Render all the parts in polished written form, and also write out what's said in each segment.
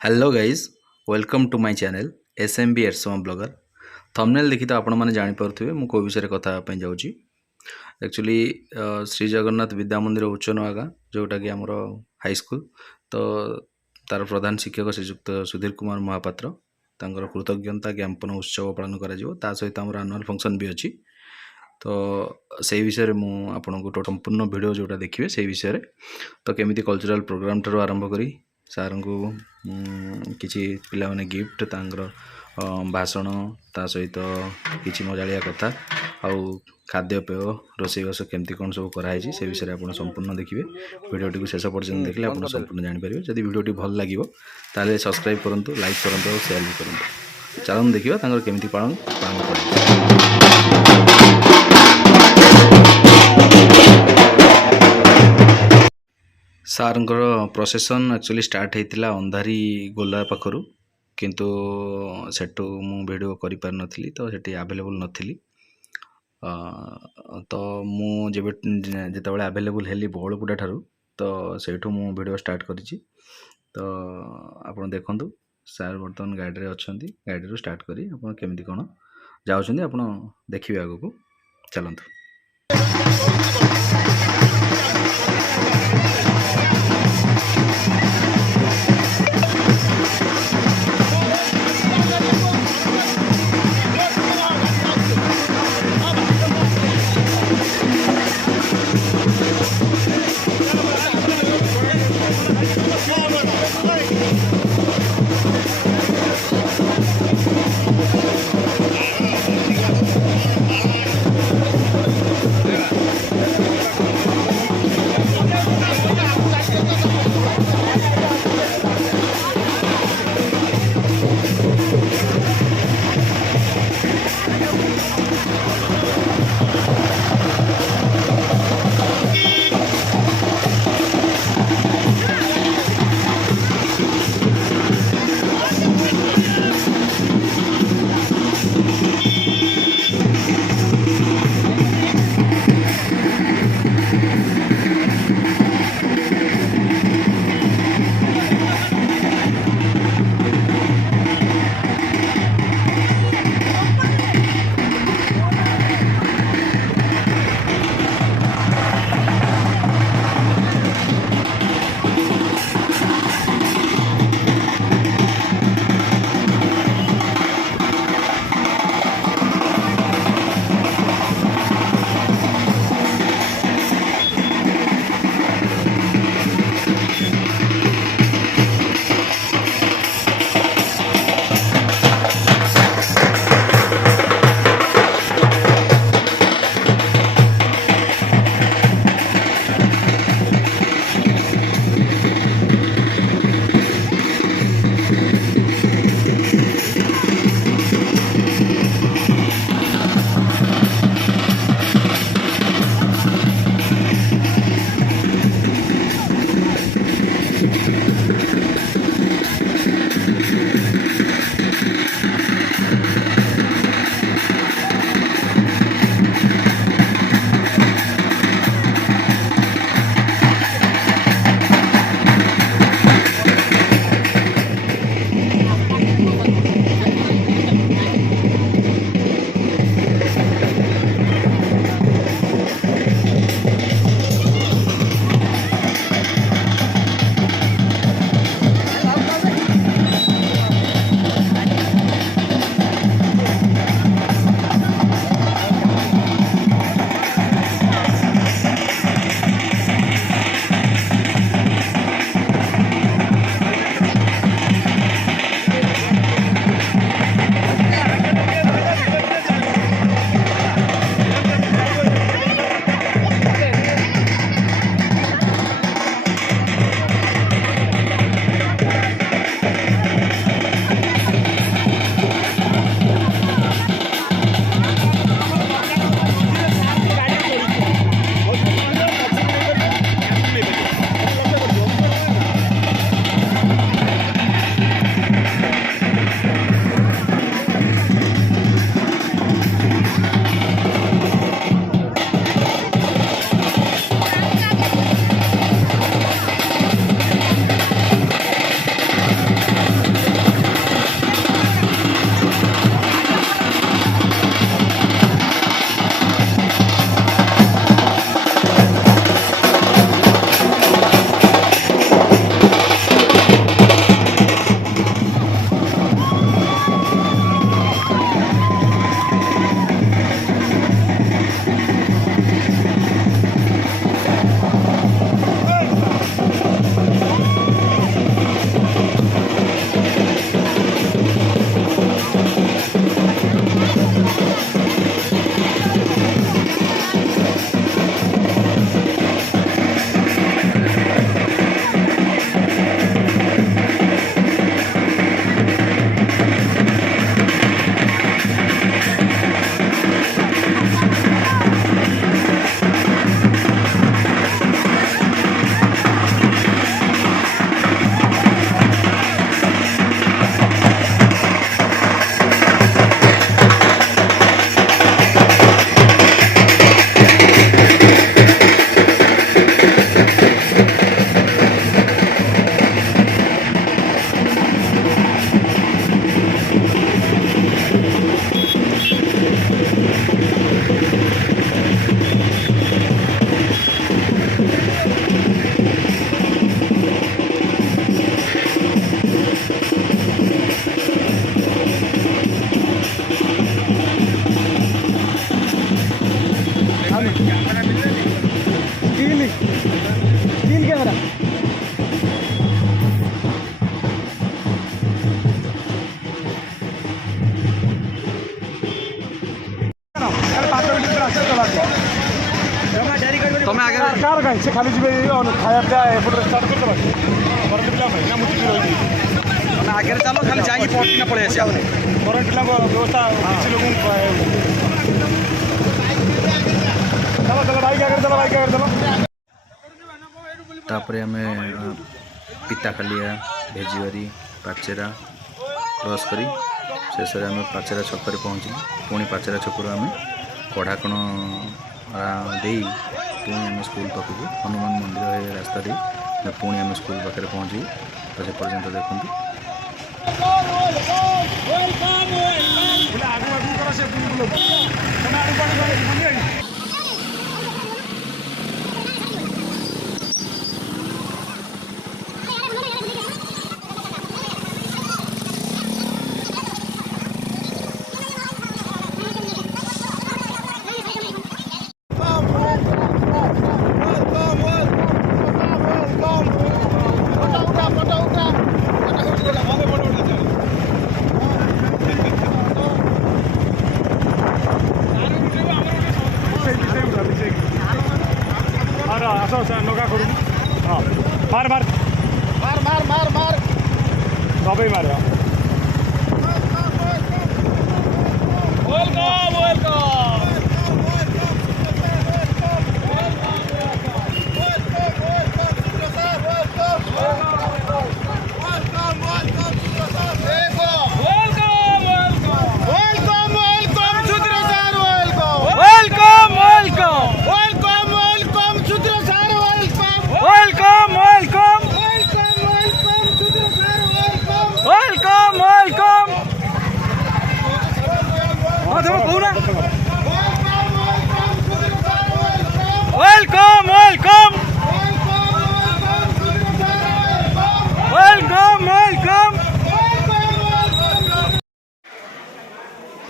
Hello guys welcome to my channel SMB एरसम blogger thumbnail देखि तो आपण मैंने जानीपे मु को विषय कथा जाऊँगी एक्चुअली श्री जगन्नाथ विद्या मंदिर उच्च नवागा जोटा कि आमर हाईस्कल तो तार प्रधान शिक्षक श्रीजुक्त सुधीर कुमार महापात्र तांकर कृतज्ञता ज्ञापन उत्सव पालन करा सहित आम आनुआल फंक्शन भी अच्छी तो से विषय में आपन को संपूर्ण वीडियो जोटा देखिए से विषय तो केमी कल्चरल प्रोग्राम ठार आरंभ करी सार को किसी पिला माने गिफ्ट तांकर भाषण ता सहित किसी मजालिया कथा आउ खाद्यपेय रोषेईबास केमती कौन सब कराई से विषय आप संपूर्ण देखिए वीडियो शेष पर्यटन देखले आप संपूर्ण जानीपर जदि वीडियो भल लगे ताले सब्सक्राइब करूँ लाइक करूँ और शेयर भी करूँ चलन देखा केमती पालन कर सारंकर प्रोसेसन एक्चुअली स्टार्ट होता अंधारी गोला पाखर किंतु सेठू मु वीडियो करि पार नथिली तो सेठी अवेलेबल नथिली तो मु जेबे जेतेबेले अवेलेबल हेली बहलपुरा ठारू तो सेठू मु वीडियो स्टार्ट करिछि तो आपण देखंतु सार बर्तमान गाड़ी रे अछंती गाड़ी रो स्टार्ट करी आपण केमती कोन जाउछंती आपण देखिबे आगो को चलंतु। कार कहीं से खाली जी खाया पिया एपटे स्टार्ट कर करंट पिला ना मुझे रही आगे चलो खाली जाइए पहुँचना पड़े करंट पिला व्यवस्था किसी लोगों चलो चलो बाइक आगे चलो बाइक आगे चलो तापर आम पिताखालिया भेजीबारी पाचेरा क्रॉस करी शेष में आम पाचेरा छक पहुँचल पुणी पाचेरा छकु आम कढ़ाकण दे पुणी आम स्कूल पाखक हनुमान मंदिर रास्ता दे पुणी आम स्कूल पाखे पहुँचू तो से पर्यंत देखते नौका करूँ हाँ मार मार मार मार मार मार दबाई मार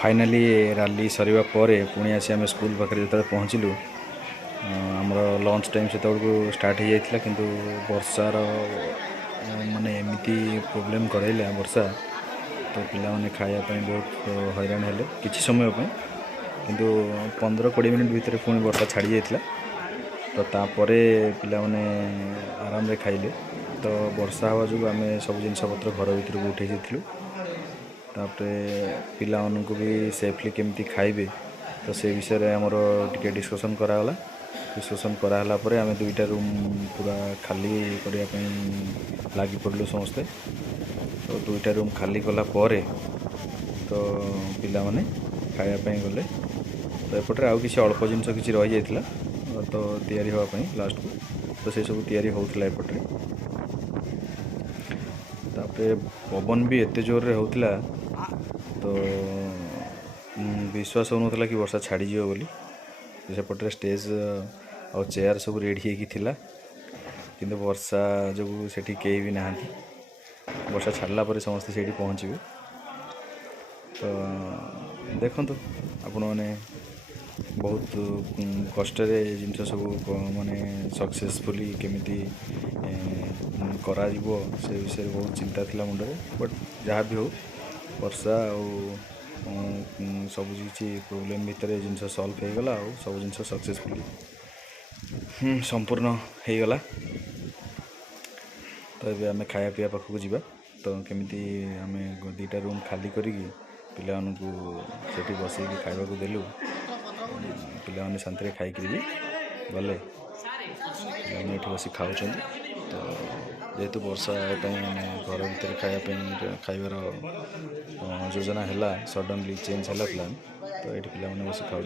फाइनाली रैली सरिबा परे पुणी आसी आम स्कूल पाखे जो पहुँचलु आमर लंच टाइम से स्टार्ट हो जाता किंतु वर्षार माने एमती प्रोब्लेम कराइला वर्षा तो पिला माने खायापाई बहुत हैरान हेले किसी समय किंतु 15-20 मिनट भितर पुणी वर्षा छाड़ी जाता तो तापर पिला माने आराम रे खाइले तो वर्षा हवा जो आम सब जिनस पत्र घर भर को उठे जाइलु तापरे पिला को भी सेफली केमती खाइबे तो से विषय आमर टिके डिस्कसन कराला डिस्कसन कराला परे आम 2टा रूम पूरा खाली करने लगी पड़लु समस्ते तो 2टा रूम खाली कला परे तो पिला माने खायापाई गले तो एपटे आउ किसी अल्प जिनस किसी रही जाता तो तैयारी होगापाई लास्ट को तो से सब तैयारी होता एपटे तापरे पवन भी एते जोर रे होता तो विश्वास होना कि वर्षा छाड़ीज बोली सेपटे स्टेज और चेयर सब रेडी होता किंतु वर्षा जो से कई भी ना वर्षा छाड़ला पर समस्ते से पहुँचे तो देखु आपण मैंने बहुत कष्ट जिन सब माने सक्सेसफुली केमिति करा जीवो से विषय बहुत चिंता थिला मुंडे बट जहाँ भी हो वर्षा सब किसी प्रोब्लेम भितर जिनस सल्व हो गला और सब जिन सक्सेसफुली संपूर्ण हो गला तो ये आम खाया पीया पाखक जावा तो केमिति आम 2टा रूम खाली करी पिला से बस खावा देलु पिला मैंने शांति खाई गले पिला ये बस खाऊँ तो जेहेतु वर्षा घर भर खाइबार योजना है सडनली चेंज है प्लान तो ये पिला मैंने बस खाऊ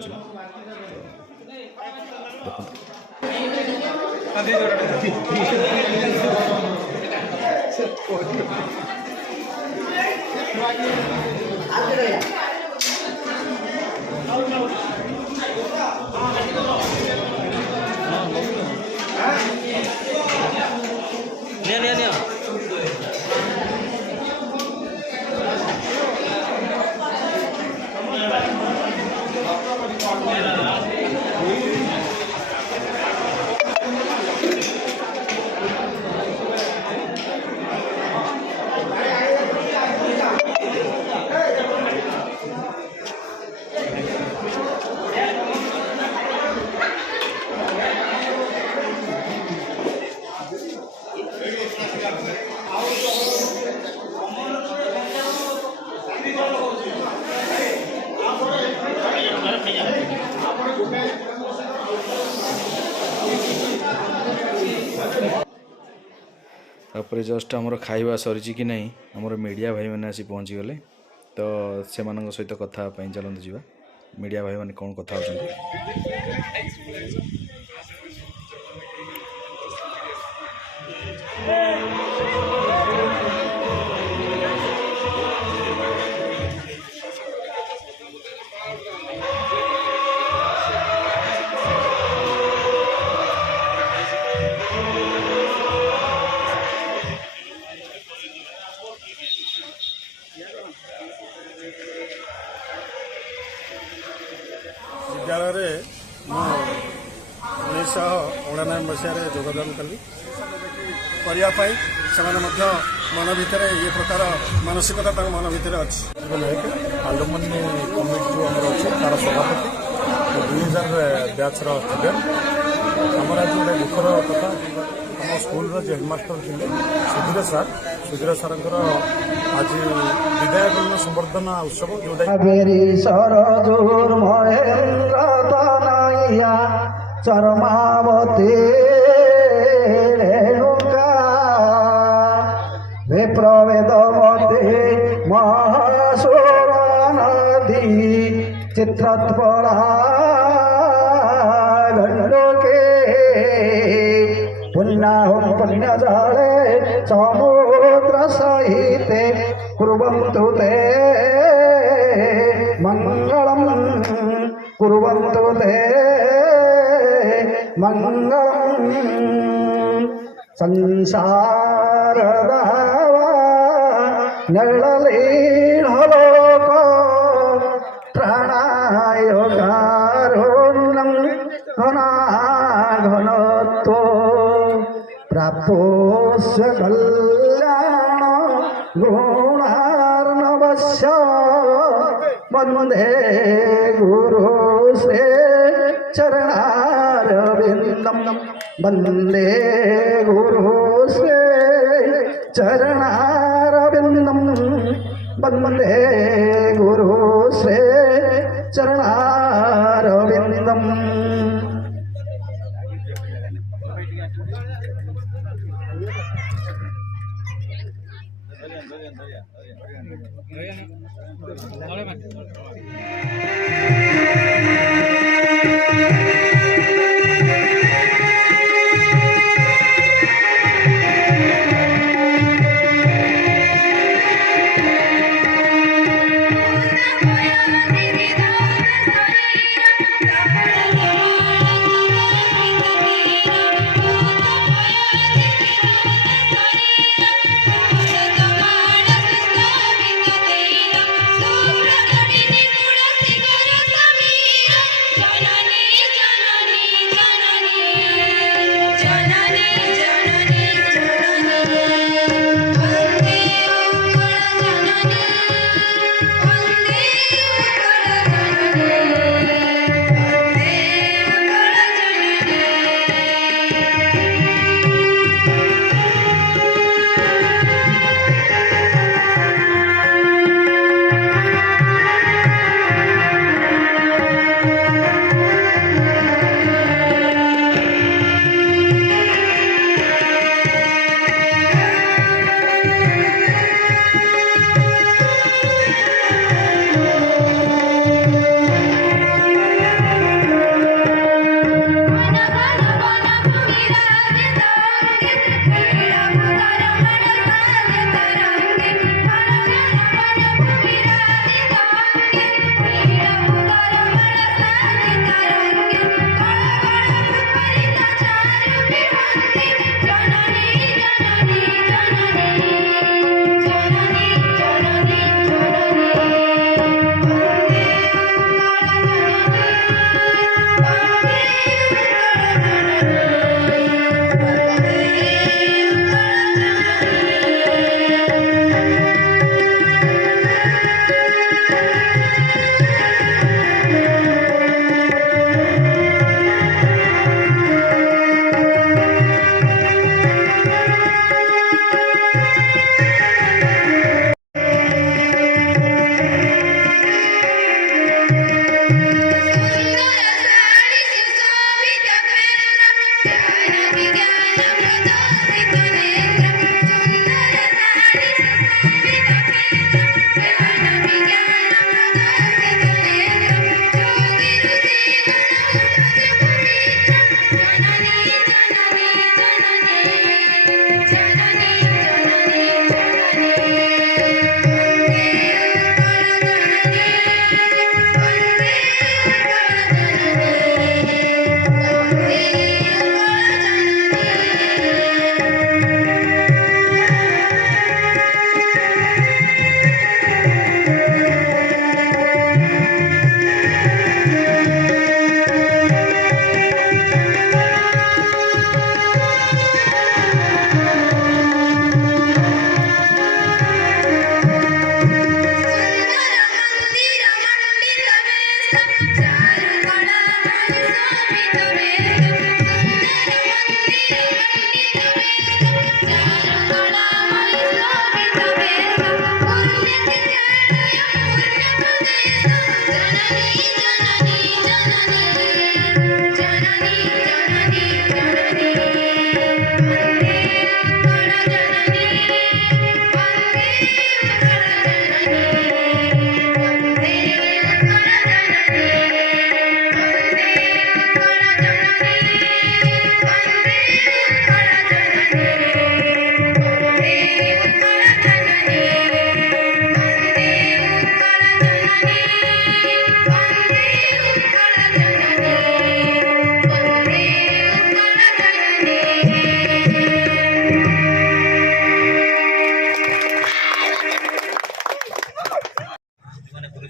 तापर जस्ट आमर खाଇବା सरी कि नहीं आमर मीडिया भाई मैंने आसी पहुँची गले तो से सहित कथा चलते जावा मीडिया भाई मैंने कौन कथा होती विद्यालय उन्नीस अणानबे मसीह योगदान कली करने मन भितर ये प्रकार मानसिकता मन भितर अच्छी आलुमनी कमिटी जो आम अच्छे तार सभापति 2000 बैचर स्टूडेंट आमर आज गोटे दुखर कथा आम स्कूल हेडमास्टर थे सुधीर सार आज विदाय दिन संवर्धना उत्सव जोटा चरमावती रेणुका विप्रवेदवती महासुर नदी चित्रत्परा गण्डके पुण्याहुं पुण्यजाले समुद्र सहिते कुर्वन्तु ते मङ्गलम् कुर्वन्तु ते मङ्गलम् संसारदावा नळलीढलोक प्राणायोगारुणं घनाघनत्व प्राप्तोऽस्य कल्याण गुणार्णवस्य वन्दे गुरुश्री चरणारविन्दं वन्दे गुरुश्री चरणारविन्दं वन्दे गुरुश्री चरणारविन्दम् जननी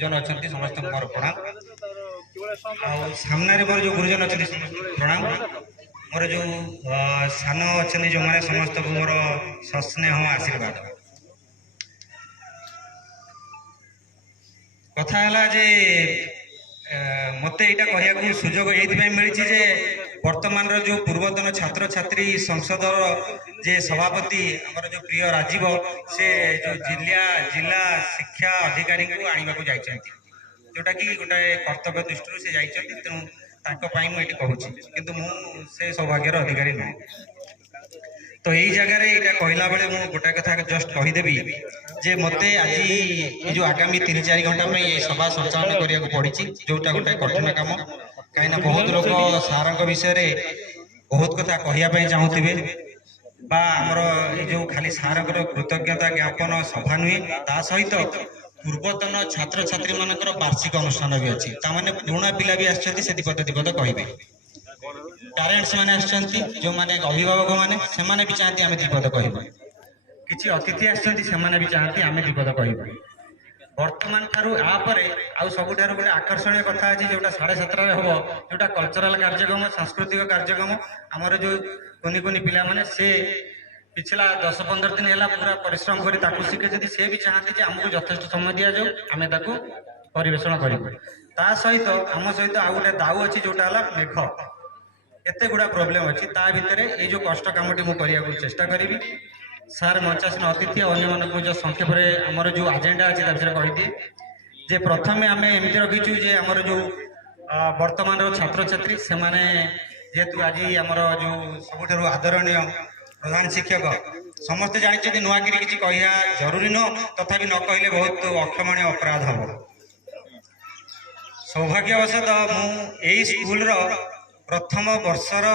गुरुजन अच्छा समस्त मोर प्रणाम सामने मोर जो गुरुजन अच्छा समस्त प्रणाम मोर जो सान अच्छा जो मैंने समस्त को मोर सस्नेह आशीर्वाद कथा है जे मत यहाँ कहूँ सुजोग ये मिली जे वर्तमान जो पूर्वतन छात्र छात्री संसद जे सभापति आमर जो प्रिय राजीव से जो जिला शिक्षा अधिकारी को आने को जाइए जोटा कि गोटे कर्तव्य दृष्टि से जाइए तेणु मुझे कहूँ किंतु से सौभाग्यर अधिकारी ना तो यही जगह यहाँ कहला बेले मुझे गोटे कथा जस्ट कहीदेवी जे मते आज ये जो आगामी 3-4 घंटा में ये सभा संचालन करने पड़ी जोटा गोटे कठिन कम कहीं बहुत लोग सार विषय बहुत कथा कहवाई चाहूथे आमर जो खाली सार कृतज्ञता ज्ञापन सभा नुहे ता सहित पूर्वतन छात्र छात्री मानकर वार्षिक अनुष्ठान भी अच्छी ताने पुराणा पिला भी आसपद कहे पेरेंट्स मैंने जो मैंने अभिभावक मैंने भी चाहती आम दीपद कह किसी अतिथि आसने भी चाहती आम दीपद कह वर्तमान ठारू आपर आउ सबुठ गोटे आकर्षणीय कथा अच्छी जोटा 7:30 हम जोटा कल्चराल कार्यक्रम सांस्कृतिक कार्यक्रम आमर जो कुनि कुनि पिला माने से पिछला 10-15 दिन है पूरा परिश्रम कर शिखे सी भी चाहती आमको यथेष्ट समय दि जाऊ आम परिवेषण करा सहित आम सहित आउ गोटे दाऊ अच्छी जोटा है मेघ एते गुड़ा प्रोब्लेम अच्छी ता भितर ये जो कष्ट कमटी मुझे चेष्टा करी सार मंचासीन अतिथि अन्य जो संक्षेप में आमर जो एजेंडा अच्छी विषय कहीदिए जे प्रथम आम एमती रखीचु जे आमर जो वर्तमान छात्र छात्री से जेहेतु आज आमर जो सबुठ आदरणीय प्रधान शिक्षक समस्ते जानते नुआकि किसी कह जरूरी नुह तथा न कहले बहुत अक्षमणीय अपराध हम सौभाग्यवशत मु स्कूल प्रथम वर्षर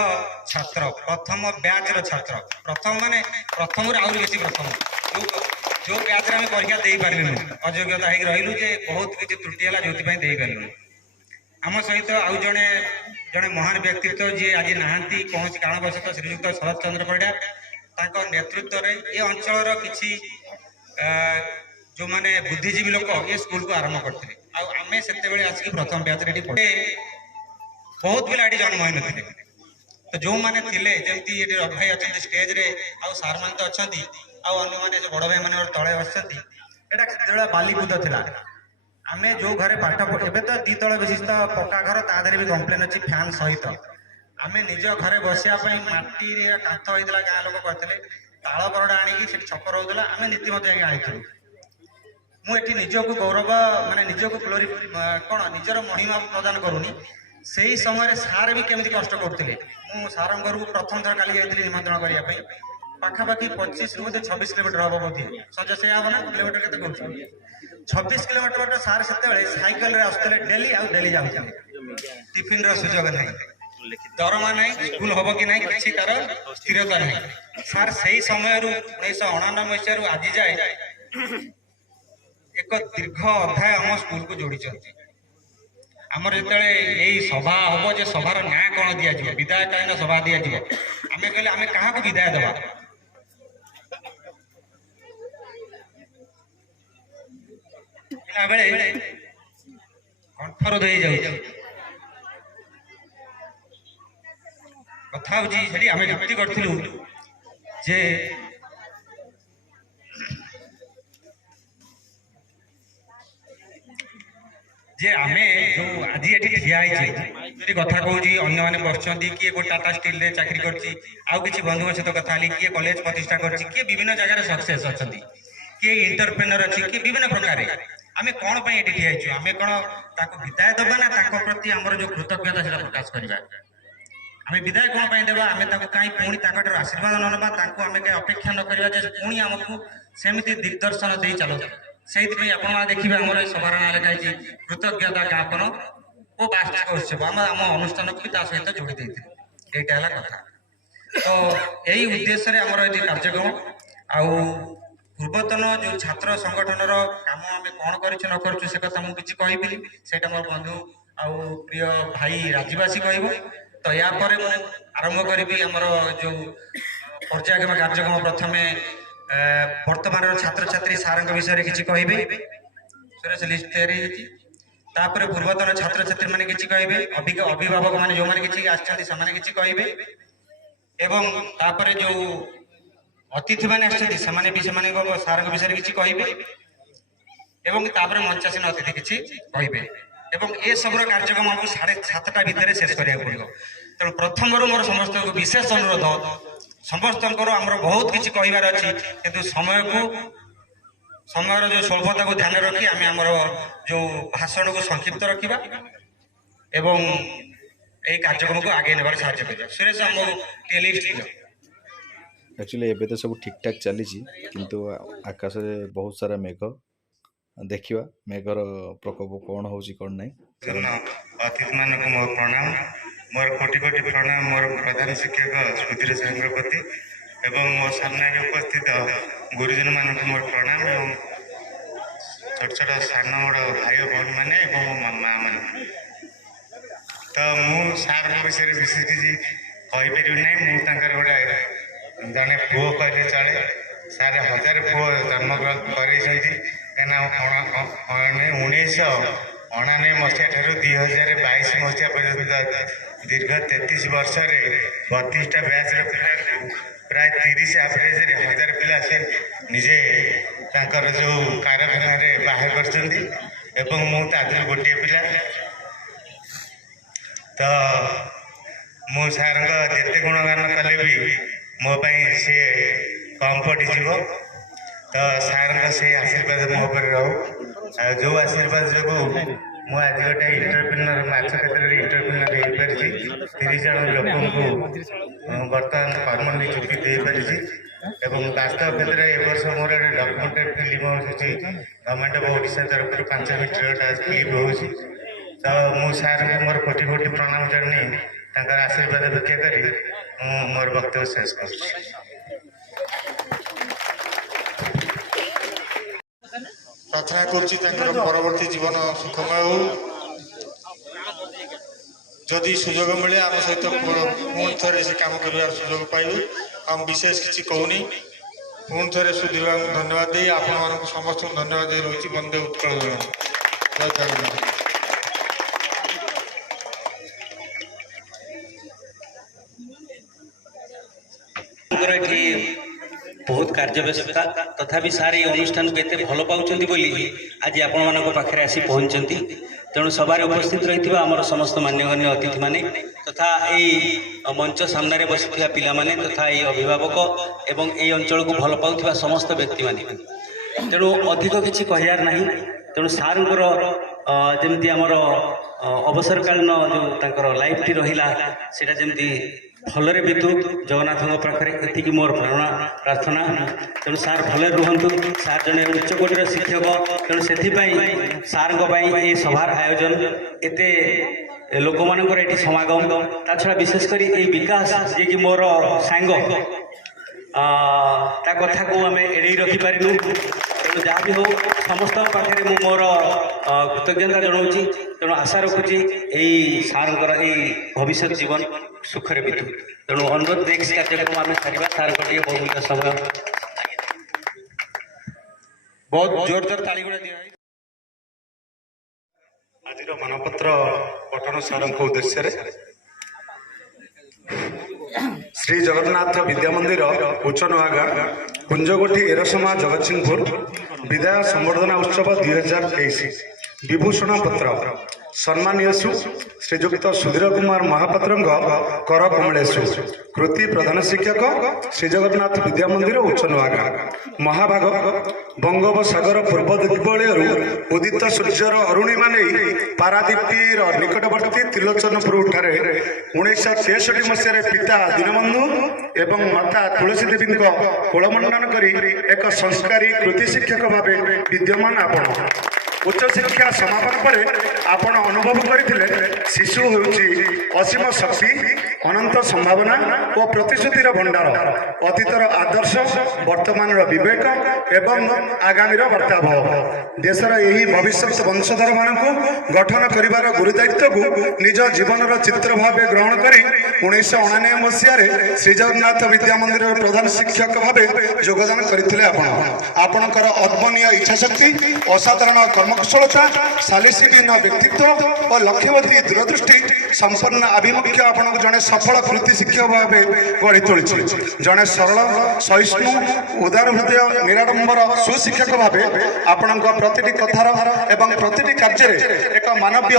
छात्र प्रथम ब्याच छात्र प्रथम माने प्रथम आहरी बेसी प्रथम जो ब्याच आम परीक्षा दे पार्लु अयोग्यता हो रही जे बहुत किसी त्रुटि है जो दे पार्लु आम सहित आउ जड़े जड़े महान व्यक्तित्व जी आज नहांती कौन कारणवशत श्रीजुक्त शरद चंद्र परिडा नेतृत्व में ये अंचल किसी जो मैंने बुद्धिजीवी लोक ये स्कूल को आरंभ करते आम से आसिक प्रथम ब्याच पढ़े बहुत पिला ये जन्म हो नी तो जो मैंने थे जमी ये रवि भाई अच्छा स्टेज रे आउ सार मान तो अच्छा आने बड़ भाई मैंने तले बसता बालीपुद था आम जो घर पाठ एवं तो 2 तल विशिष्ट पक्का घर तादे भी कम्प्लेन अच्छी फैन सहित आम निज घरे बसापी मटी कांथ होता गाँ लोग करते ताल बरड़ा आणिकी छक रोला आम नीतिमत आनी मुझे निजक गौरव माने निजक ग्लोरी कौन निजर महिमा प्रदान करूनी से ही समय सार भी केमी कष्ट करते सार घर को प्रथम थर काली जाइए निमंत्रण करने पाखापाखि 25 रू 26 किलोमीटर हम बोधे सज से हम ना किलोमीटर के 26 किलोमीटर सार से सैकल आसते डेली आउ डेली जाऊँ टिफिन सुजोग ना दरमा ना स्कूल हम कि ना कि तार स्थिरता ना सार से समय 1999 मसीह आज जाए एक दीर्घ अध्याय आम स्कूल को जोड़ी आमर जो यही सभा हम जे सभार ना कौन दि विदाय कालीन सभा दि आम कहले आम क्या विदाय देवा बेले कंठरोध हो जाए कथा हूँ आम युक्ति करूँ जे आमे जो आज ये ठिया कथा कहूँ अन्य मैंने बसुँच किए गोटे टाटा स्टील रे चाकरी करछि आउ किसी बंधु सहित कथा किए कॉलेज प्रतिष्ठा करछि किए विभिन्न जगह सक्सेस अच्छा किए इंटरप्रेनर अच्छी किए विभिन्न प्रकार आम कौन पर ये ठिया आम कौन विदाय देवा ना प्रति आमर जो कृतज्ञता से प्रकाश करवा आम विदाय कौन पर देवा आम कहीं पुणी आशीर्वाद न ना आम कहीं अपेक्षा न करवा पुणी आमको सेमती दिग्दर्शन दे चलो से देखिए आम सभार ना लिखाई कृतज्ञता ज्ञापन और वार्षिक उत्सव आम अनुष्ठान को भी सहित जोड़ी देते यहाँ है कथा तो यही उद्देश्य आमर ये कार्यक्रम आउ पूर्वतन जो छात्र संगठन काम आम कौन कर से कथा मुझे कहबी से मोर बंधु आउ प्रिय भाई राजीवासी कह तो या आरंभ करी आमर जो पर्यायक्रम कार्यक्रम प्रथम वर्तमान छात्र छात्री सार विषय किसी कहबे सुरेश लिस्ट तैयारी तापर पूर्वतन छात्र छात्री मैंने किसी कहे अभिभावक मैंने जो मैंने किसी आसछन्ति सेमाने किसी कहे एवं तापर जो अतिथि मैंने आसछन्ति सेमाने भी सेमाने सार विषय किसी कहे एवं तापर मंचासीन अतिथि किसी कहे एवं ए सब कार्यक्रम हमको 7:30 भितर शेष करा पड़ो। तेणु प्रथम मोर समस्त विशेष अनुरोध समस्त आमर बहुत किसी कहबार अच्छी किंतु समय जो स्वल्पता को ध्यान रखी आम आमर जो भाषण को संक्षिप्त रखा एवं ये कार्यक्रम को आगे नेबार साहाय्य कर सुरेश हमको लिस्ट एक्चुअली एबे तो सब ठीक ठाक चली किंतु आकाश में बहुत सारा मेघ देखिवा मेघर प्रकोप कौन होची कौन नहीं। अतिथि मान को मोर प्रणाम मोर कोटि कोटि प्रणाम मोर प्रधान शिक्षक सुधीर साहब प्रति एवं मो सामने उपस्थित गुरुजन मान को मोर प्रणाम एवं छोट छोट सान बड़ भाई भौन मैंने मो मामा मैंने तो मु सार विषय विशेष किसी कहीपर ना मुझे गोटे जड़े पुओ कहले चले सारे 1000 पुओ जन्म कर 1999 मसीहा ठारू 2022 मसीहा पर्यंत दीर्घ 33 वर्ष 32टा बैच पिला प्राय 30 एवरेज 1000 पिला से निजे तांकर जो कारखाना बाहर कर गोटे पिला तो मो सार जिते गुणगान कले भी मो सी कम पड़ीज तो सार से आशीर्वाद मो पर रहू जो आशीर्वाद जो मुझे आज गोटे इंटरप्रिनर माछ क्षेत्र में इंटरप्रिनर हो पारि 30 जन लोक बर्तमान कर्म नियुक्ति दे पारि एवं वास्तव क्षेत्र में वर्ष मोर डॉक्यूमेंटेड फिल्म आसूसी गवर्नमेंट ऑफ ओडिशा तरफ 5 मिनट फिल्म हो तो मु सार को मोर कोटि कोटि प्रणाम जन आशीर्वाद भिक्षा करी मोर वक्तव्य शेष कर प्रार्थना करवर्ती जीवन सुखमय हो जदि सुजोग मिले आम सहित पुणी थे से कम कर सुजोग पाइबे हम विशेष किसी कहूनी पुणी थे सुधीर बाबू धन्यवाद दे आपण समस्त धन्यवाद दे रही बंदे उत्कल जय जगन्नाथ। बहुत कार्य व्यस्तता तथापि सार ये अनुष्ठान को एत भल पाँच बोली आज आपण मान पाखे आसी पहुँचती तेणु सबार उपस्थित रही आमर समस्त मान्यगण्य अतिथि माने तथा यही मंच सामने बसी पिला माने तथा ये अभिभावक एवं ये अंचल को भल पाउथिबा समस्त व्यक्ति माने तेणु अधिक किसी कहयार नहीं तेणु सार जमी आमर अवसरकालीन जो लाइफ टी रहा सेटा जमी भलरे बितु जगन्नाथ पाखे एति मोर प्रार्थना तेणु सार भले रुहतु सार जड़े उच्चकोटीर शिक्षक तेणु से सार ये सभार आयोजन एते लोक मानकर ये समागम ता छड़ा विशेषकर ये विकास जी कि मोर सांग ता कथा को आम एड़े रखिपारू तेणु जहाँ भी हो समस्त पाखे मु मोर कृतज्ञता जनाऊँगी तेणु आशा रखुची यही सार भविष्य जीवन सुखरे बीतु तेणु अनुरोध देख कार्यक्रम आम सारा सार बहुमूल्य समय बहुत जोरदार ताली गुड़ा दिया आज मनपत्र पठन सार उद्देश्य श्री जगन्नाथ विद्या मंदिर उच्च नुआगा कुंजगोठी एरसमा जगतसिंहपुर विदाय संवर्धना उत्सव 2023 विभूषण पत्र सम्मानीय श्रीजुक्त सुधीर कुमार महापात्र कर कमलेशु कृति प्रधान शिक्षक श्री जगन्नाथ विद्या मंदिर उच्च नुआगा महाभाग बंगोपसागर पूर्व दिग्बलयरू उदित सूर्यर अरुणिमा नहीं पारादीपीर निकटवर्ती त्रिलोचनपुर ठारे 1963 मसीह पिता दीनबंधु एवं माता तुलसी देवी कोलमंडन करी एक संस्कारी कृति शिक्षक भाव विद्यमान आपण उच्च शिक्षा समापन पर आपण अनुभव करथिले शिशु होउची असीम शक्ति अनंत संभावना और प्रतिश्रुतिर भंडार अतीतर आदर्श वर्तमान विवेक एवं आगामी वार्ताभाव देशर यही भविष्य वंशधर मान गठन करिवार गुरुदायित्व को निज जीवन चित्र भाव ग्रहण कर 1999 मसीह श्री जगन्नाथ विद्या मंदिर प्रधान शिक्षक भाव योगदान करथिले आपणकर अद्भुत इच्छाशक्ति असाधारण कर्म କର୍ମକୁଶଳତା ସାଲିସିହୀନ ବ୍ୟକ୍ତିତ୍ୱ ଓ ଲକ୍ଷ୍ୟବତୀ ଦୂରଦୃଷ୍ଟି ସମ୍ପନ୍ନ ଆଭିମୁଖ୍ୟ ଆପଣଙ୍କୁ ଜଣେ ସଫଳ କୃତି ଶିକ୍ଷକ ଭାବେ ଗଢ଼ି ତୋଳିଛି। ଜଣେ ସରଳ ସହିଷ୍ଣୁ ଉଦାର ହୃଦୟ ନିରାଡମ୍ବର ସୁଶିକ୍ଷକ ଭାବେ ଆପଣଙ୍କ ପ୍ରତିଟି କଥାର ଏବଂ ପ୍ରତିଟି କାର୍ଯ୍ୟରେ ଏକ ମାନବୀୟ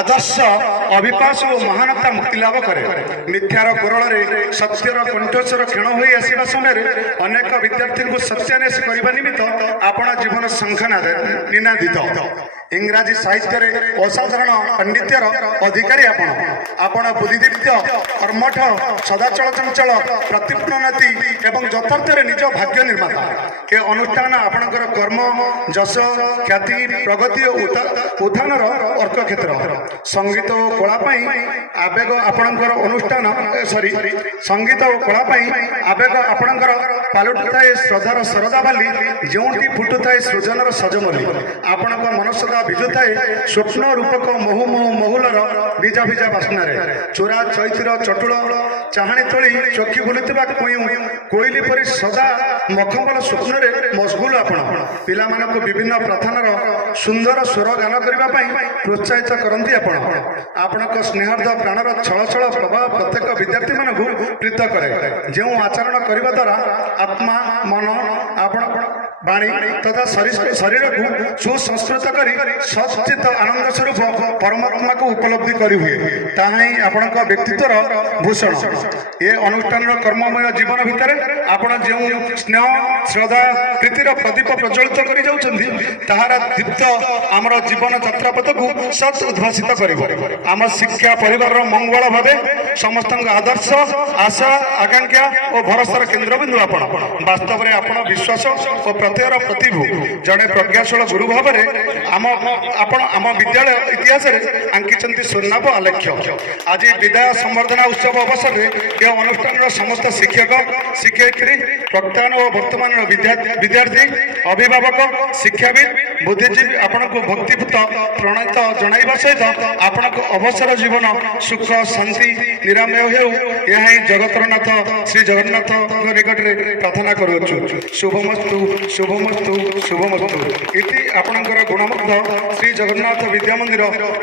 ଆଦର୍ଶ ଅବିପାସ ଓ ମହାନତା ମୁକ୍ତି ଲାଭ କରେ। ମିଥ୍ୟାର କୋରଳରେ ସତ୍ୟର କଣ୍ଠସ୍ୱର କ୍ଷୀଣ ହୋଇ ଆସିବା ସମୟରେ ଅନେକ ବିଦ୍ୟାର୍ଥୀଙ୍କୁ ସତ୍ୟାନ୍ୱେଷ କରିବା ନିମିତ୍ତ ଆପଣ ଜୀବନ ସଂଖ୍ୟା ନିନାଦିତ। ଇଂରାଜୀ ସାହିତ୍ୟରେ ଅସାଧାରଣ ପାଣ୍ଡିତ୍ୟର ଅଧିକାରୀ ଆପଣ ବୁଦ୍ଧିଦୀପ୍ତ କର୍ମଠ ସଦାଚଳ ଚଞ୍ଚଳ ପ୍ରତିପ୍ରଣତି ଏବଂ ଯଥାର୍ଥରେ ନିଜ ଭାଗ୍ୟ ନିର୍ମାତା। ଏ ଅନୁଷ୍ଠାନ ଆପଣଙ୍କର କର୍ମ ଯଶ ଖ୍ୟାତି ପ୍ରଗତି ଓ ଉତ୍ଥାନର ଅର୍କକ୍ଷେତ୍ର। ସଙ୍ଗୀତ ଓ କଳା ପାଇଁ ଆବେଗ ଆପଣଙ୍କର ଅନୁଷ୍ଠାନ ସଙ୍ଗୀତ ଓ କଳା ପାଇଁ ଆବେଗ ଆପଣଙ୍କର ପାଲଟୁଥାଏ ଶ୍ରଦ୍ଧାର ଶରଦା ବାଲି, ଯେଉଁଠି ଫୁଟୁଥାଏ ସୃଜନର ସଜମଲି। ଆପଣଙ୍କ ମନ ସଦା ଭିଜୁଥାଏ ସ୍ୱପ୍ନ ରୂପକ ମହୁଲର ଭିଜା ଭିଜା ବାସ୍ନାରେ। ଚୋରା ଚୈତିର ଚଟୁଳ ଚାହାଣି ତୋଳି ଚକ୍ଷି ବୁଲୁଥିବା କୋଇଲି ପରି ସଦା ମଖମଲ ସ୍ୱପ୍ନରେ ମସଗୁଲ ଆପଣ। ପିଲାମାନଙ୍କୁ ବିଭିନ୍ନ ପ୍ରାର୍ଥନାର ସୁନ୍ଦର ସ୍ୱର ଗାନ କରିବା ପାଇଁ ପ୍ରୋତ୍ସାହିତ କରନ୍ତି ଆପଣ। ଆପଣଙ୍କ ସ୍ନେହାର୍ଦ୍ଦ ପ୍ରାଣର ଛଳଛଳ ପ୍ରଭାବ ପ୍ରତ୍ୟେକ ବିଦ୍ୟାର୍ଥୀମାନଙ୍କୁ ପ୍ରୀତ କରେ। ଯେଉଁ ଆଚରଣ କରିବା ଦ୍ୱାରା ଆତ୍ମା ମନ ଆପଣ ବାଣୀ ତଥା ଶରୀରକୁ ସୁସଂସ୍କୃତ କରି ସଚିତ ଆନନ୍ଦ ସ୍ୱରୂପ ପରମାତ୍ମାକୁ ଉପଲବ୍ଧି କରିହୁଏ, ତାହା ହିଁ ଆପଣଙ୍କ ବ୍ୟକ୍ତିତ୍ୱର ଭୂଷଣ। ଏ ଅନୁଷ୍ଠାନର କର୍ମମୟ ଜୀବନ ଭିତରେ ଆପଣ ଯେଉଁ ସ୍ନେହ ଶ୍ରଦ୍ଧା ପ୍ରୀତିର ପ୍ରଦୀପ ପ୍ରଜ୍ୱଳିତ କରି ଯାଉଛନ୍ତି, ତାହାର ଦୀପ୍ତ ଆମର ଜୀବନ ଯାତ୍ରାପଥକୁ ସତ୍ ଉଦ୍ଭାସିତ କରିବ। ଆମ ଶିକ୍ଷା ପରିବାରର ମଙ୍ଗଳ ଭାବେ ସମସ୍ତଙ୍କ ଆଦର୍ଶ ଆଶା ଆକାଂକ୍ଷା ଓ ଭରସାର କେନ୍ଦ୍ରବିନ୍ଦୁ ଆପଣ। ବାସ୍ତବରେ ଆପଣ ବିଶ୍ୱାସ ଓ ପ୍ରତ୍ୟୟର ପ୍ରତିଭୂ। ଜଣେ ପ୍ରଜ୍ଞାଶୀଳ ଗୁରୁ ଭାବରେ ଆପଣ ଆମ ବିଦ୍ୟାଳୟ ଇତିହାସରେ ଆଙ୍କିଛନ୍ତି ସ୍ୱର୍ଣ୍ଣାଭ ଆଲେଖ୍ୟ। ଆଜି ବିଦାୟ ସମ୍ବର୍ଦ୍ଧନା ଉତ୍ସବ ଅବସରରେ ଏ ଅନୁଷ୍ଠାନର ସମସ୍ତ ଶିକ୍ଷକ ଶିକ୍ଷୟିତ୍ରୀ ପ୍ରତ୍ୟାୟନ ଓ ବର୍ତ୍ତମାନର ବିଦ୍ୟାର୍ଥୀ ଅଭିଭାବକ ଶିକ୍ଷାବିତ ବୁଦ୍ଧିଜୀବୀ ଆପଣଙ୍କୁ ଭକ୍ତିପୂତ ପ୍ରଣୀତ ଜଣାଇବା ସହିତ ଆପଣଙ୍କ ଅବସର ଜୀବନ ସୁଖ ଶାନ୍ତି ନିରାମୟ ହେଉ, ଏହା ହିଁ ଜଗତର ନାଥ ଶ୍ରୀ ଜଗନ୍ନାଥଙ୍କ ନିକଟରେ ପ୍ରାର୍ଥନା କରୁଅଛୁ। ଶୁଭମସ୍ତୁ ଶୁଭମସ୍ତୁ ଶୁଭମସ୍ତୁ। ଇତି ଆପଣଙ୍କର ଗୁଣମୁଗ୍ଧ ଶ୍ରୀ ଜଗନ୍ନାଥ ବିଦ୍ୟା ମନ୍ଦିର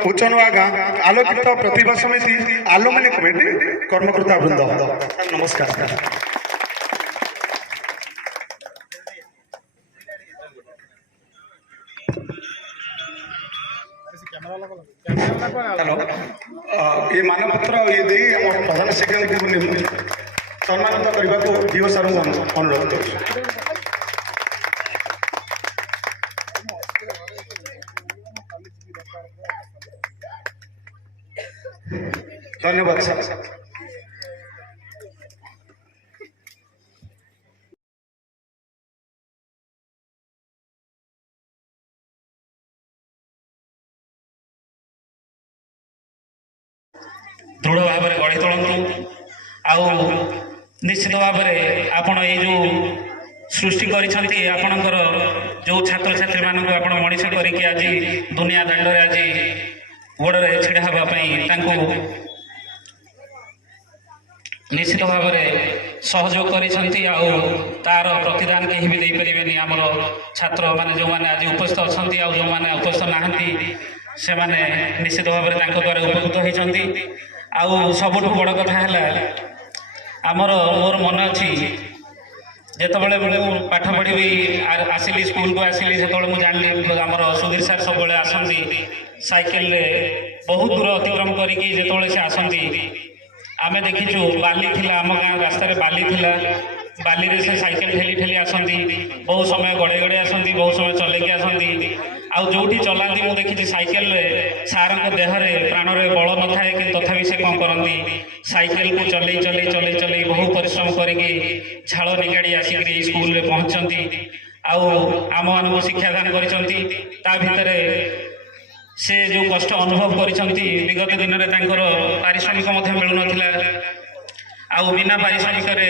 ଉଚ୍ଚନୂଆ ଗାଁ ଆଲୋକିତ ପ୍ରତିଭା ସମିତି ଆଲୁମିନି କମିଟି କର୍ମକର୍ତ୍ତା ବୃନ୍ଦ। ନମସ୍କାର। ହ୍ୟାଲୋ, ଏ ମାନପତ୍ର ଇଏ ଦେଇ ଆମର ପ୍ରଧାନ ଶିକ୍ଷକଙ୍କୁ ସମ୍ମାନିତ କରିବାକୁ ଡିଓ ସାର୍ଙ୍କୁ ଅନୁରୋଧ କରୁଛୁ। ଧନ୍ୟବାଦ ସାର୍। ଦୃଢ଼ ଭାବରେ ଗଢ଼ି ତୋଳନ୍ତୁ। ଆଉ ନିଶ୍ଚିତ ଭାବରେ ଆପଣ ଏଇ ଯେଉଁ ସୃଷ୍ଟି କରିଛନ୍ତି, ଆପଣଙ୍କର ଯେଉଁ ଛାତ୍ରଛାତ୍ରୀମାନଙ୍କୁ ଆପଣ ମଣିଷ କରିକି ଆଜି ଦୁନିଆ ଦାଣ୍ଡରେ ଆଜି ଗୋଡ଼ରେ ଛିଡ଼ା ହେବା ପାଇଁ ତାଙ୍କୁ ନିଶ୍ଚିତ ଭାବରେ ସହଯୋଗ କରିଛନ୍ତି। ଆଉ ତାର ପ୍ରତିଦାନ କେହି ବି ଦେଇପାରିବେନି। ଆମର ଛାତ୍ରମାନେ ଯେଉଁମାନେ ଆଜି ଉପସ୍ଥିତ ଅଛନ୍ତି ଆଉ ଯେଉଁମାନେ ଉପସ୍ଥିତ ନାହାନ୍ତି, ସେମାନେ ନିଶ୍ଚିତ ଭାବରେ ତାଙ୍କ ଦ୍ୱାରା ଉପକୃତ ହୋଇଛନ୍ତି। ଆଉ ସବୁଠୁ ବଡ଼ କଥା ହେଲା, ମୋର ମନେ ଅଛି ଯେତେବେଳେ ମୁଁ ପାଠ ପଢ଼ିବି ଆସିଲି ସ୍କୁଲକୁ ଆସିଲି, ସେତେବେଳେ ମୁଁ ଜାଣିଲି ଆମର ସୁଧୀର ସାର୍ ସବୁବେଳେ ଆସନ୍ତି ସାଇକେଲରେ ବହୁତ ଦୂର ଅତିକ୍ରମ କରିକି। ଯେତେବେଳେ ସେ ଆସନ୍ତି ଆମେ ଦେଖିଛୁ ବାଲି ଥିଲା, ଆମ ଗାଁ ରାସ୍ତାରେ ବାଲି ଥିଲା, ବାଲିରେ ସେ ସାଇକେଲ ଠେଲି ଠେଲି ଆସନ୍ତି। ବହୁତ ସମୟ ଗଡ଼େଇ ଗଡ଼େଇ ଆସନ୍ତି, ବହୁତ ସମୟ ଚଲେଇକି ଆସନ୍ତି। ଆଉ ଯେଉଁଠି ଚଲାନ୍ତି ମୁଁ ଦେଖିଛି ସାଇକେଲରେ ସାର୍ଙ୍କ ଦେହରେ ପ୍ରାଣରେ ବଳ ନଥାଏ, କିନ୍ତୁ ତଥାପି ସେ କ'ଣ କରନ୍ତି, ସାଇକେଲକୁ ଚଲେଇ ଚଲେଇ ଚଲେଇ ଚଲେଇ ବହୁ ପରିଶ୍ରମ କରିକି ଝାଳ ନିଗାଡ଼ି ଆସିକରି ଏଇ ସ୍କୁଲରେ ପହଞ୍ଚନ୍ତି ଆଉ ଆମମାନଙ୍କୁ ଶିକ୍ଷାଦାନ କରିଛନ୍ତି। ତା ଭିତରେ ସେ ଯେଉଁ କଷ୍ଟ ଅନୁଭବ କରିଛନ୍ତି, ବିଗତ ଦିନରେ ତାଙ୍କର ପାରିଶ୍ରମିକ ମଧ୍ୟ ମିଳୁନଥିଲା। ଆଉ ବିନା ପାରିଶ୍ରମିକରେ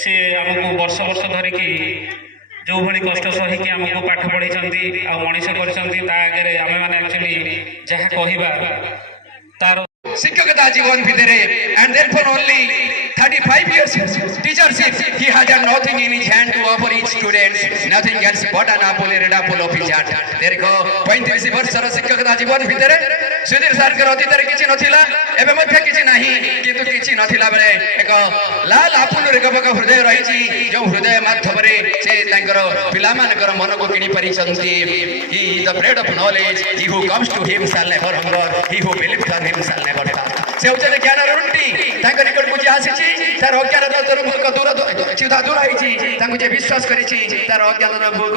ସେ ଆମକୁ ବର୍ଷ ବର୍ଷ ଧରିକି ଯେଉଁଭଳି କଷ୍ଟ ସହିକି ଆମକୁ ପାଠ ପଢ଼େଇଛନ୍ତି ଆଉ ମଣିଷ କରିଛନ୍ତି, ତା ଆଗରେ ଆମେମାନେ ଆକ୍ଚୁଆଲି ଯାହା କହିବା ତାର ଶିକ୍ଷକତା ଜୀବନ ଭିତରେ। and therefore only 35 years teachership, he has nothing in his hand to offer each student, nothing else but an apple, red apple of his heart. देखो 35 वर्षर शिक्षकता जीवन भितर सुधीर सारकर अतीतर किछि नथिला एबे मध्ये किछि नाही किंतु किछि नथिला बेले एक लाल आपुल रेगबक हृदय रहिछि जो हृदय माध्यमरे से तांकर पिला मानकर मन को किनि परिसंती he the bread of knowledge he who comes to him shall never hunger he who believes on him shall never fast से उचले ज्ञान रुंटी तांकर निकट को जे आसीछि तार अज्ञानता दूर चिदा दूर आइछि तांको जे विश्वास करिछि तार अज्ञानता भूख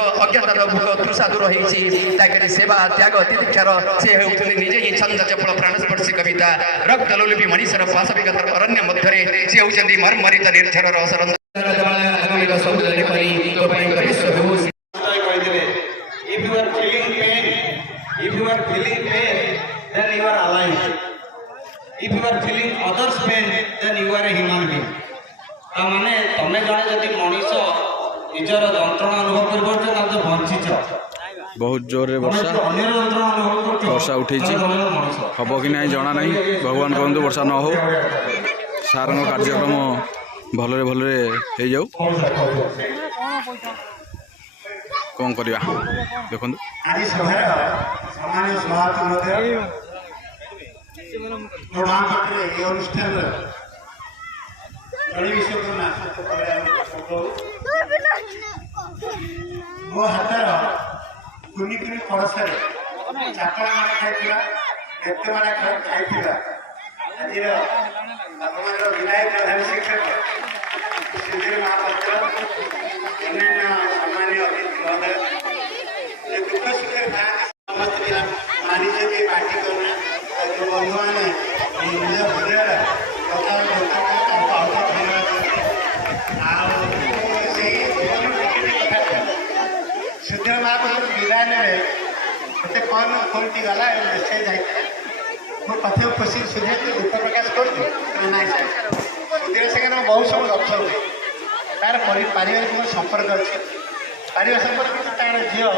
तृषा दूर होइछि ताकरि सेवा त्याग तितिक्षार से हेउतले निजे ही छंद चपल प्राणस्पर्शी कविता रक्त लोलुपी मणिसर वास्तविकतार अरण्य मध्यरे से हेउचंदी मर्मरित निर्झर रसरंत If you are feeling pain, then you are alive. If you are feeling others' pain, then you are a human being. तामाने तमे जने जदि मनीष निजर यंत्रणा अनुभव कर परछ ना तो बंचिछ बहुत जोर वर्षा वर्षा उठी हम कि ना जना ना भगवान कहतु वर्षा न हो सार कार्यक्रम भलरे भलरे हो जाऊ कौन करवा देखो आज सभार सामान्य सभापति महोदय प्रणाम करते ये अनुष्ठान गणी विश्वकर्मा मो हाथर कुनि कुनि कड़सर चाकड़ माने खाइथिला एते माने खाइथिला आज आपनर विधायक प्रधान शिक्षक सुधीर महापात्र अन्य सामान्य अतिथि महोदय ये दुख सुखर गाँव समस्त पिला मानिज के पार्टी करना जो बंधुमान निज हृदय कथा सुधीर महापात्र विदाय ने कौन खोलती गला निश्चय जाए मो कथा खुशी सुधीर दुख प्रकाश करूँ सुधीर सागर बहुत सब गप हुए तार पारिवारिक संपर्क अच्छे पारिवारिक संपर्क तार झील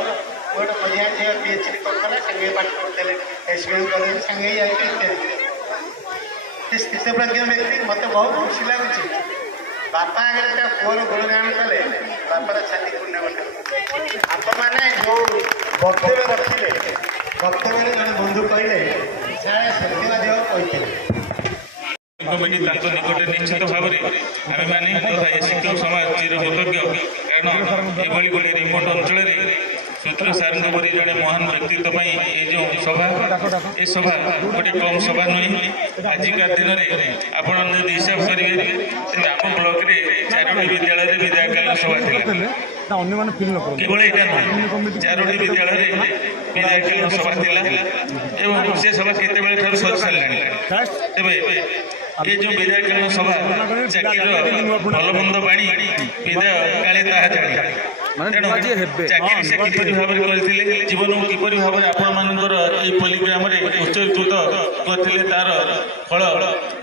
गोटे मझिया झील पीएचडी करता संगे पाठ करते एसबीएम कॉलेज संगे इत्यादि स्थितप्रज्ञ व्यक्ति मत बहुत खुशी लगुच बापा आगे पुअर गुणगान कले बापार छाती पूर्ण गले आप मैंने जो वक्तव्य रखिले वक्तव्य जन बंधु कहले सारे सत्यवादी कहते कमिटी निकट निश्चित भाव में आम मैंने तथा ये शिक्षक समाज चिर कृतज्ञ कारण ये गोटे रिमोट अंचल सूत्र सार परी जड़े महान व्यक्तित्व ये जो सभा ये सभा गोटे कम सभा नुहे आजिका दिन में आपड़ हिसाब करेंगे तेज आम ब्लक में 4टी विद्यालय विधायकालीन सभा थी केवल यहाँ नुहे 4टी विद्यालय विधायकालीन सभा थी से सभा केत सरी सारा तेज ये जो विधायकालीन सभा चाकरी भल मंद बाणी विधाय काले ताहा जाणी चाकरी से किपरि भाव करते जीवन को किपरि भाव आपण मानकर ये पल्लीग्राम उत्सर्गीकृत करते तार फल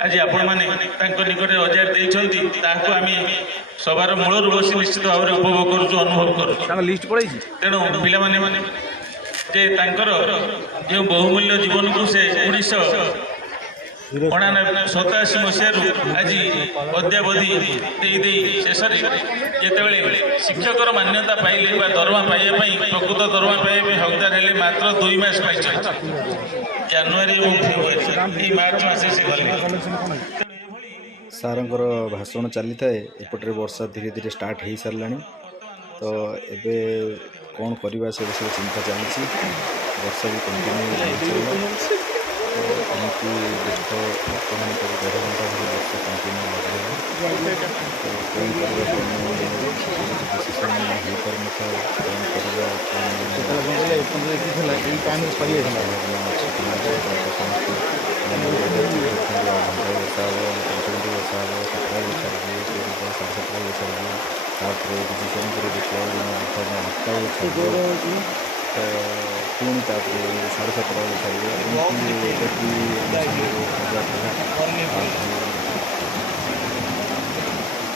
आज आपण मैंने निकट हजार देती आम सभार मूल बस निश्चित भाव में उपभोग करुँ अनुभव करूँ तेणु पाने जो बहुमूल्य जीवन को से 1987 मसीह आज अद्यावधि शेष जिते शिक्षकर मान्यता पाइले दरमा पाइबापी प्रकृत दरमा पाइबा हकदार हेले मात्र 2 मास पाई जानुरी और फेब्रुआरी मार्च मासे से गले सारंकर भाषण चली थाए एपटे वर्षा धीरे धीरे स्टार्ट हो सारा तो एबे कौन करवा से विषय चिंता चली वर्षा भी कंटिन्यू एमती देख बर्तमान 1.5 घंटा भर वर्षा कंटिन्यू लगे तो कौन डिसीजन हो पार नथा पुणी तापर 7:30 बजे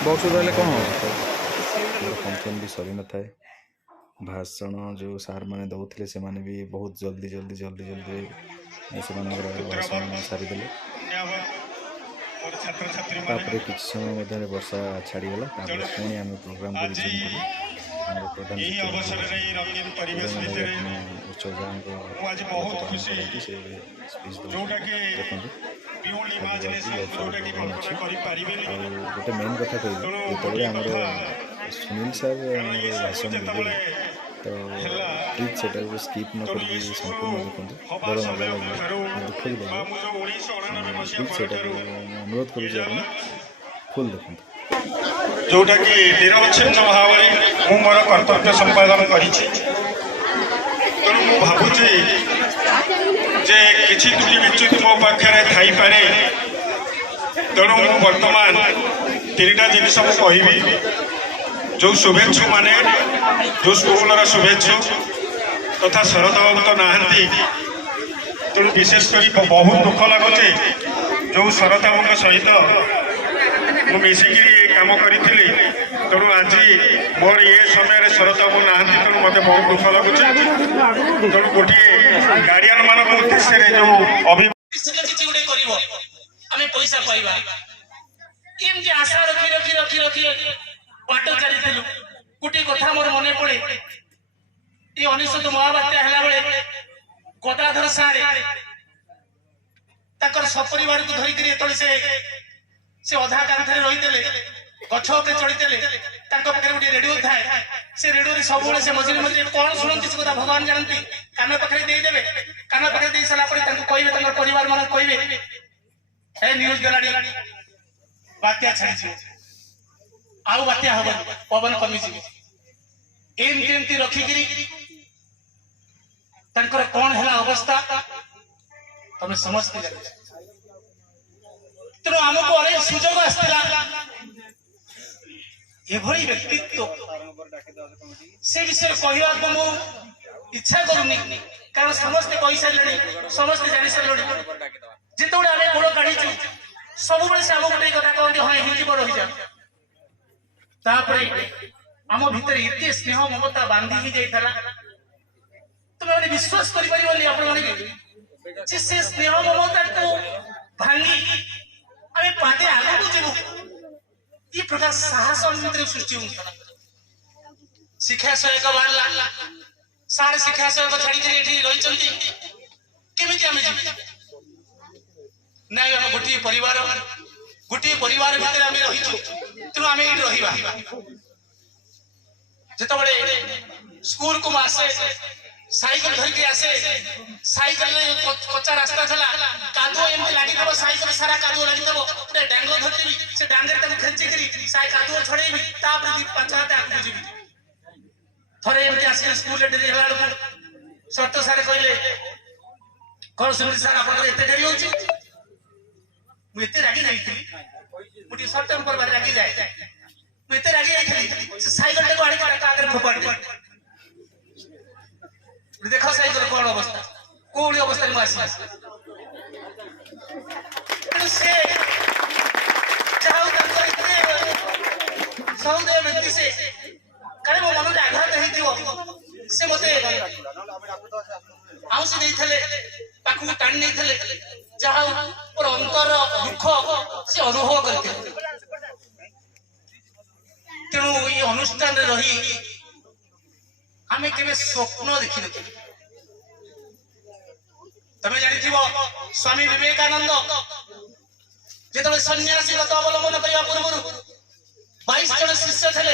बक्स रही कौन फंक्शन भी सरी न थाए भाषण जो सार मैंने दौले से माने भी बहुत जल्दी जल्दी जल्दी जल्दी से भाषण सारीदे तापर किसी समय मध्य वर्षा छाड़ीगला पुणी आम प्रोग्राम को रिज्यूम कलु आम प्रधान उत्सव गोटे मेन कथा कह जो आम सुनील सर भाषण देते तो प्लीज से स्कीप न कर संपूर्ण देखते बड़ा मजा लगे दुख भी लगे प्लीज से अनुरोध कर फुल देखते जोटा कि निरवच्छिन्न भाव में मु मोर कर्तव्य संपादन करिछि तेणु मु भाबुछि जे किछि त्रुटि विच्युति मो पाखरे थाई पारे तेणु मु वर्तमान तीनटा जिनिस मु कहिबी जो शुभेच्छु माने जो स्कूलर शुभेच्छु तथा शरद बाबू तो नहांती तेणु विशेष कर बहुत दुख लगुचे जो शरद बाबू सहित मु मिसिकी काम करी तेणु आज मोर ये समय शरद बाबू नहांती तेणु मत बहुत दुख लगुचे तेणु गोटे गार्डियन मान उद्देश्य जो पैसा पाइबा एमती आशा रखी रखी रखी रखी बाट चली गोटे कथा मोर मन पड़े ये 1900 महाबात्या है गदाधर सारे सपरिवार को धरिक से अधा कांथरे रही गछ उपरे चढ़ी पाखे गोटे रेडियो थाए से रेडियो सब से मझे मझे कौन शुणती से कथा भगवान जानती कान पाखे देदेवे कान पाखे दे सारा कहे परिवार मान कहे न्यूज गलाड़ी बात्या छाड़ी आउ बात्या हम पवन कमिजी एमती रखिकी कौन है अवस्था तुम समझते जान तेणु आमको अनेक सुजोग आसला व्यक्तित्व से विषय कहवा को इच्छा करूनी कारण समस्ते कही सारे समस्ते जानी सारे जिते आम गोड़ काढ़ी सब से आम गोटे कथा कहते हाँ हिंदी बड़ रही आम भितर एत स्नेह ममता बांधी ही जाता तुम मैंने विश्वास कर स्नेह ममता को भांगी आम पादे आगे जीव ये प्रकार साहस सृष्टि हो शिक्षा सहायक बाहर सारे शिक्षा सहायक छाड़ी रही ना आम गोटे परिवार भितर आम रही तेणु आम ये रहा जिते स्कूल को आसे साइकिल धरिक आसे साइकिल कच्चा रास्ता था कादुआ एमती लगी साइकिल सारा कादुआ लगी गोटे डांग धरदेवी से डांगे खेचिकी कादुआ छड़ेबी पांच हाथ आगे जी थे एमती आस स्कूल डेरी है शर्त सारे कहले कौन सुनील सार आप डेरी होते रागी जाइए मुझे सर्ट टेम्पर बारे रागी जाए मुझे रागी जाइए साइकिल टाइम आगे फोपाड़ देख साइकिल कौन अवस्था कौड़ी अवस्था में आस सहृदय व्यक्ति से कहे मो मन में आघात से मत आउसी पाखु टाणी नहीं जहाँ मोर अंतर दुख से अनुभव करते तेणु ये अनुष्ठान रही आम के स्वप्न देखी न तमें जानी स्वामी विवेकानंद जो सन्यासी व्रत अवलंबन करने पूर्व 22 जन शिष्य थे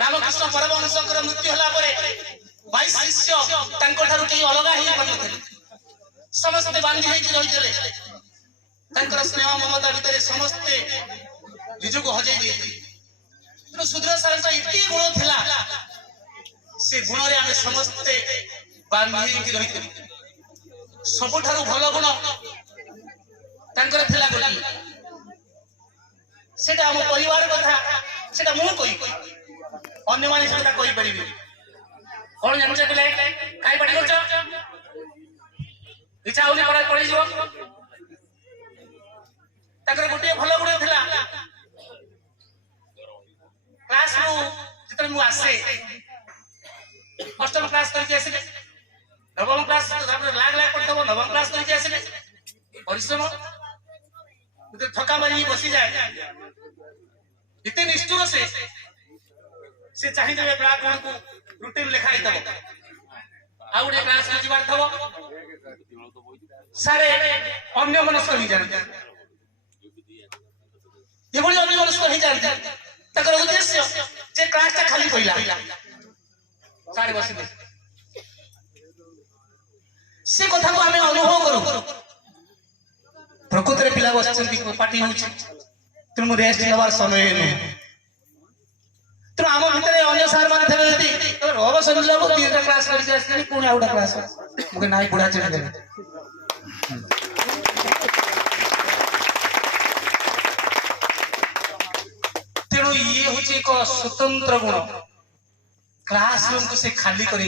रामकृष्ण परमहंस मृत्यु होला 22 शिष्य कहीं अलग ही समस्ते बांधी रही स्नेह ममता भितर समस्ते निजक हजई तेणु सुधीर सार एत गुण थिला से गुण रे आमे समस्ते बांधी रही सबुठारु भल गुण तांकर थिला गोटी सेटा हम परिवार कथा सेटा मु कहि अन्य माने सेटा कहि परिबे कोन जानछ पिले काई पढि करछ इच्छा होनी पढि जो ताकर गोटे भल गुण थिला क्लास नु जतन मु आसे अष्टम क्लास करके आसिले नवम क्लास लाग पढ़ते नवम क्लास करके आसिले परिश्रम थका मारी बसी जाए इतने निष्ठुर से चाहिए ब्लैक बोर्ड को रुटीन लिखाई दब आ गोटे क्लास को जीवार थब सारे अन्य मनस्क ही जाते ये अन्य मनस्क ही जाते उद्देश्य जे क्लास खाली पड़ा सारे बस से कथा को आम अनुभव करूँ प्रकृत पिला बस पार्टी हो रेस्ट नवार समय नुह तेणु आम भितर अन्य सार मैंने थे रब समझ तीन क्लास करके पुणी आउटा क्लास मुझे ना बुढ़ा चढ़ी देवे तेणु ये हूँ एक स्वतंत्र गुण क्लासरूम को से खाली कर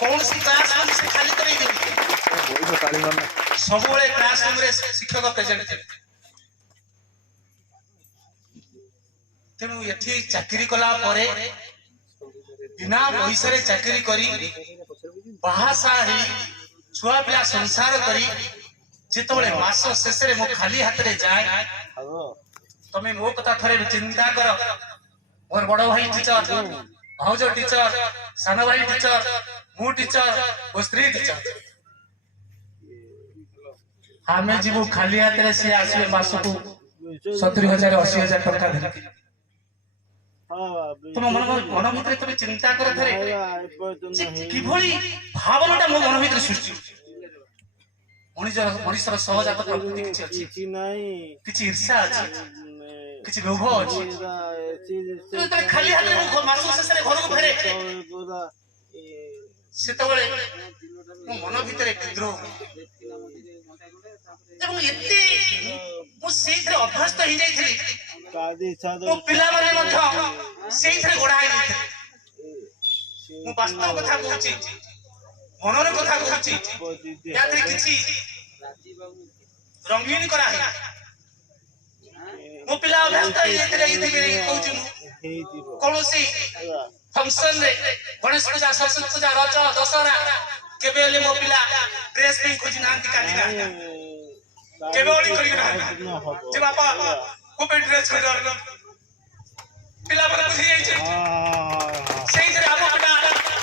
कौन सी क्लासरूम से खाली कर सब क्लासरूम रे शिक्षक प्रेजेंट थे तेणु ये चाकरी कला परे बिना पैसा रे चाकरी करी बाहासा छुआ पिला संसार करी जितबले मास शेष रे मो खाली हाथ रे जाए तमे मो कथा थरे चिंता कर मोर बड़ भाई टीचर भाउज टीचर सान भाई टीचर मु टीचर वो स्त्री टीचर आमे जीवु खाली हाथ रे से आसीबे मास को 70,000 80,000 टका धरके तुम मन भीतर तुम चिंता कर थरे किभली भावनाटा मो मन भीतर सृष्टि मनुष्यर सहजात प्रकृति किछि अछि किछि ईर्ष्या अछि किछि लोभ अछि तो खाली हाथ में मासु शेष रे घर को फेरे सेतबेले मो मन भीतर विद्रोह एवं एते मो सेथरे अभ्यस्त हो जाइथिली मो पिला माने मध्य सेथरे गोडा हो जाइथिले मो वास्तव कथा कहूची मनर कथा कहूची यात्री किछि रंगीन करा है मो पिला अभ्यस्त हो जाइथिले कहूची कोनोसी फंक्शन रे गणेश पूजा सरस्वती पूजा रज दशहरा केबे ले मो पिला ड्रेस पिन खोजी नांती काली ना केबे ओली करी ना जे बापा को पे ड्रेस खोज रनो पिला पर बुझी जाई छै सेही रे आबो पिला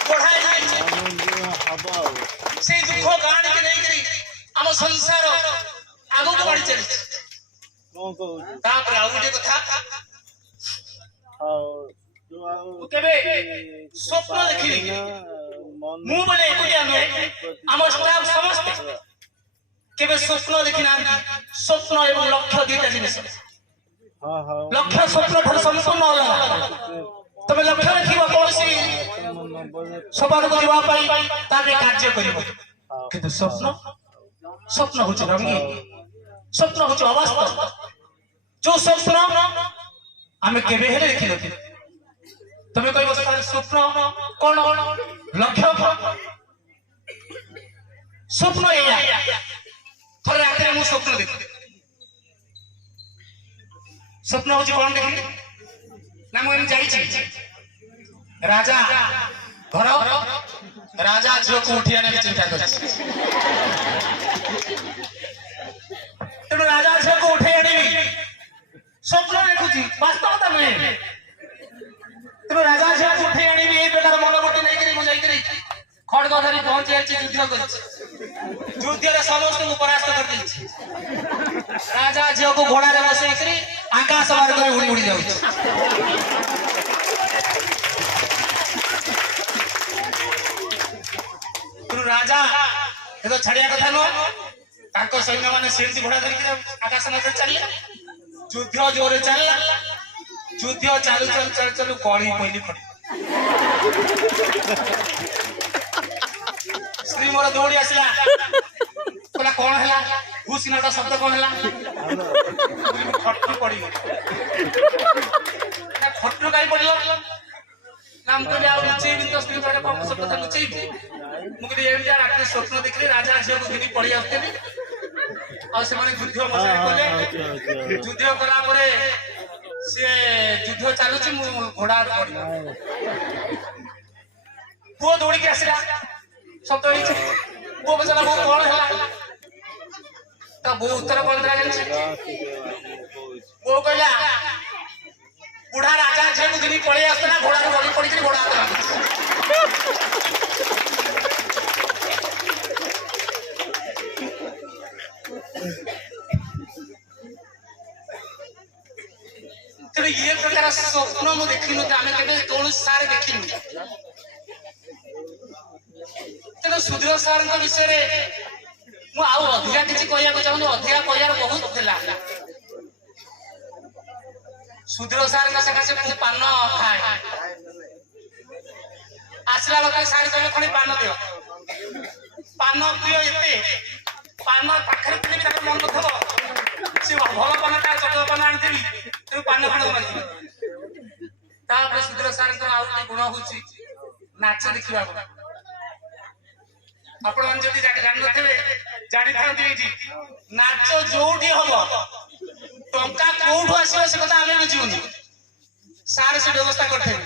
पढ़ाई जाई छै सेही दुख गाण के नहीं करी हम संसार आगो को बढ़ी चली कोन को तापर आ गुटे कथा केबे स्वप्न देखिली मु बोले एकुटिया नुहे आम स्टाफ समस्त केबे स्वप्न देखि ना स्वप्न एवं लक्ष्य दुईटा जिनिस लक्ष्य स्वप्न ठार संपूर्ण अलग तबे लक्ष्य रखिबा कोनसी सबार करबा पाई ताके कार्य करिबो किंतु स्वप्न होछ रंगी स्वप्न होछ अवास्तव जो स्वप्न आमे केबे हेले देखि नथि तुम्हें कोई स्वप्न कौन लक्ष्य स्वप्न थे रात में स्वप्न देख स्वप्न हूँ कौन देख ना मुझे राजा घर राजा झील को उठी आने की चिंता कर राजा झील को उठे आने स्वप्न देखुची वास्तवता नहीं तेरे राजा झील को उठे आनी ए प्रकार मन गोटे नहीं करी मुझे करी खड़ग धरी पहुंची आछि युद्ध कर युद्ध रे समस्त को परास्त कर दी राजा झील को घोड़ा रे बसै करी आकाश मार्ग रे उड़ी उड़ी जाउछ तेरे राजा ए तो छड़िया कथा न ताको सैन्य माने सेंती घोड़ा धरि आकाश मार्ग चलले युद्ध जोरे चलला युद्ध चालू चालू चालू चालू कड़ी पहली खड़ी श्री मोर दौड़ी आसला कहला कौन है भूसिनाटा शब्द कौन है खटू पड़ी खटू कहीं पड़ल नाम कहले आ लुचेई तो स्त्री मारे कम शब्द था लुचेई मुझे एमजा रात स्वप्न देखले राजा झील को घिनी पड़ी आउतले आ से माने युद्ध मजा कले युद्ध कला परे से युद्ध चलुची घोड़ा पड़ी पुओ दौड़ी के आसला शब्द पुओ बचला बहुत कौन है तो बो उत्तर कौन देला जानिछ बो कहला बुढ़ा राजा झे को दिन पळे आसना घोड़ा रे बड़ी पड़ी घोड़ा तेरे ये प्रकार स्वप्न मु देखिनु आमे केबे कौन सारे देखिनु तेरे सुधीर सार विषय रे मु आउ अधिका किछि कहया को चाहनु अधिका कहयार बहुत थिला सुधीर सार का सका से मु पान खाए आसला लोक सार कहले खणी पान दियो पान दियो एते पान पाखरे ଥିଲେ ବି ତାଙ୍କର ମନ ନଥିବ ସେ ଭଲ ପାନ ତା ଚଟକ ପାନ ଆଣିଥିବି ତେଣୁ ପାନ ଖଣ୍ଡ ମାଗିବ ତାପରେ ସୁଧୀର ସାରଙ୍କର ଆଉ ଗୋଟେ ଗୁଣ ହଉଛି ନାଚ ଦେଖିବାକୁ ଆପଣମାନେ ଯଦି ଜାଣିନଥିବେ ଜାଣିଥାନ୍ତି ଏଇଠି ନାଚ ଯୋଉଠି ହବ ଟଙ୍କା କୋଉଠୁ ଆସିବ ସେ କଥା ଆମେ ବୁଝିବୁନି ସାର ସେ ବ୍ୟବସ୍ଥା କରିଥିବେ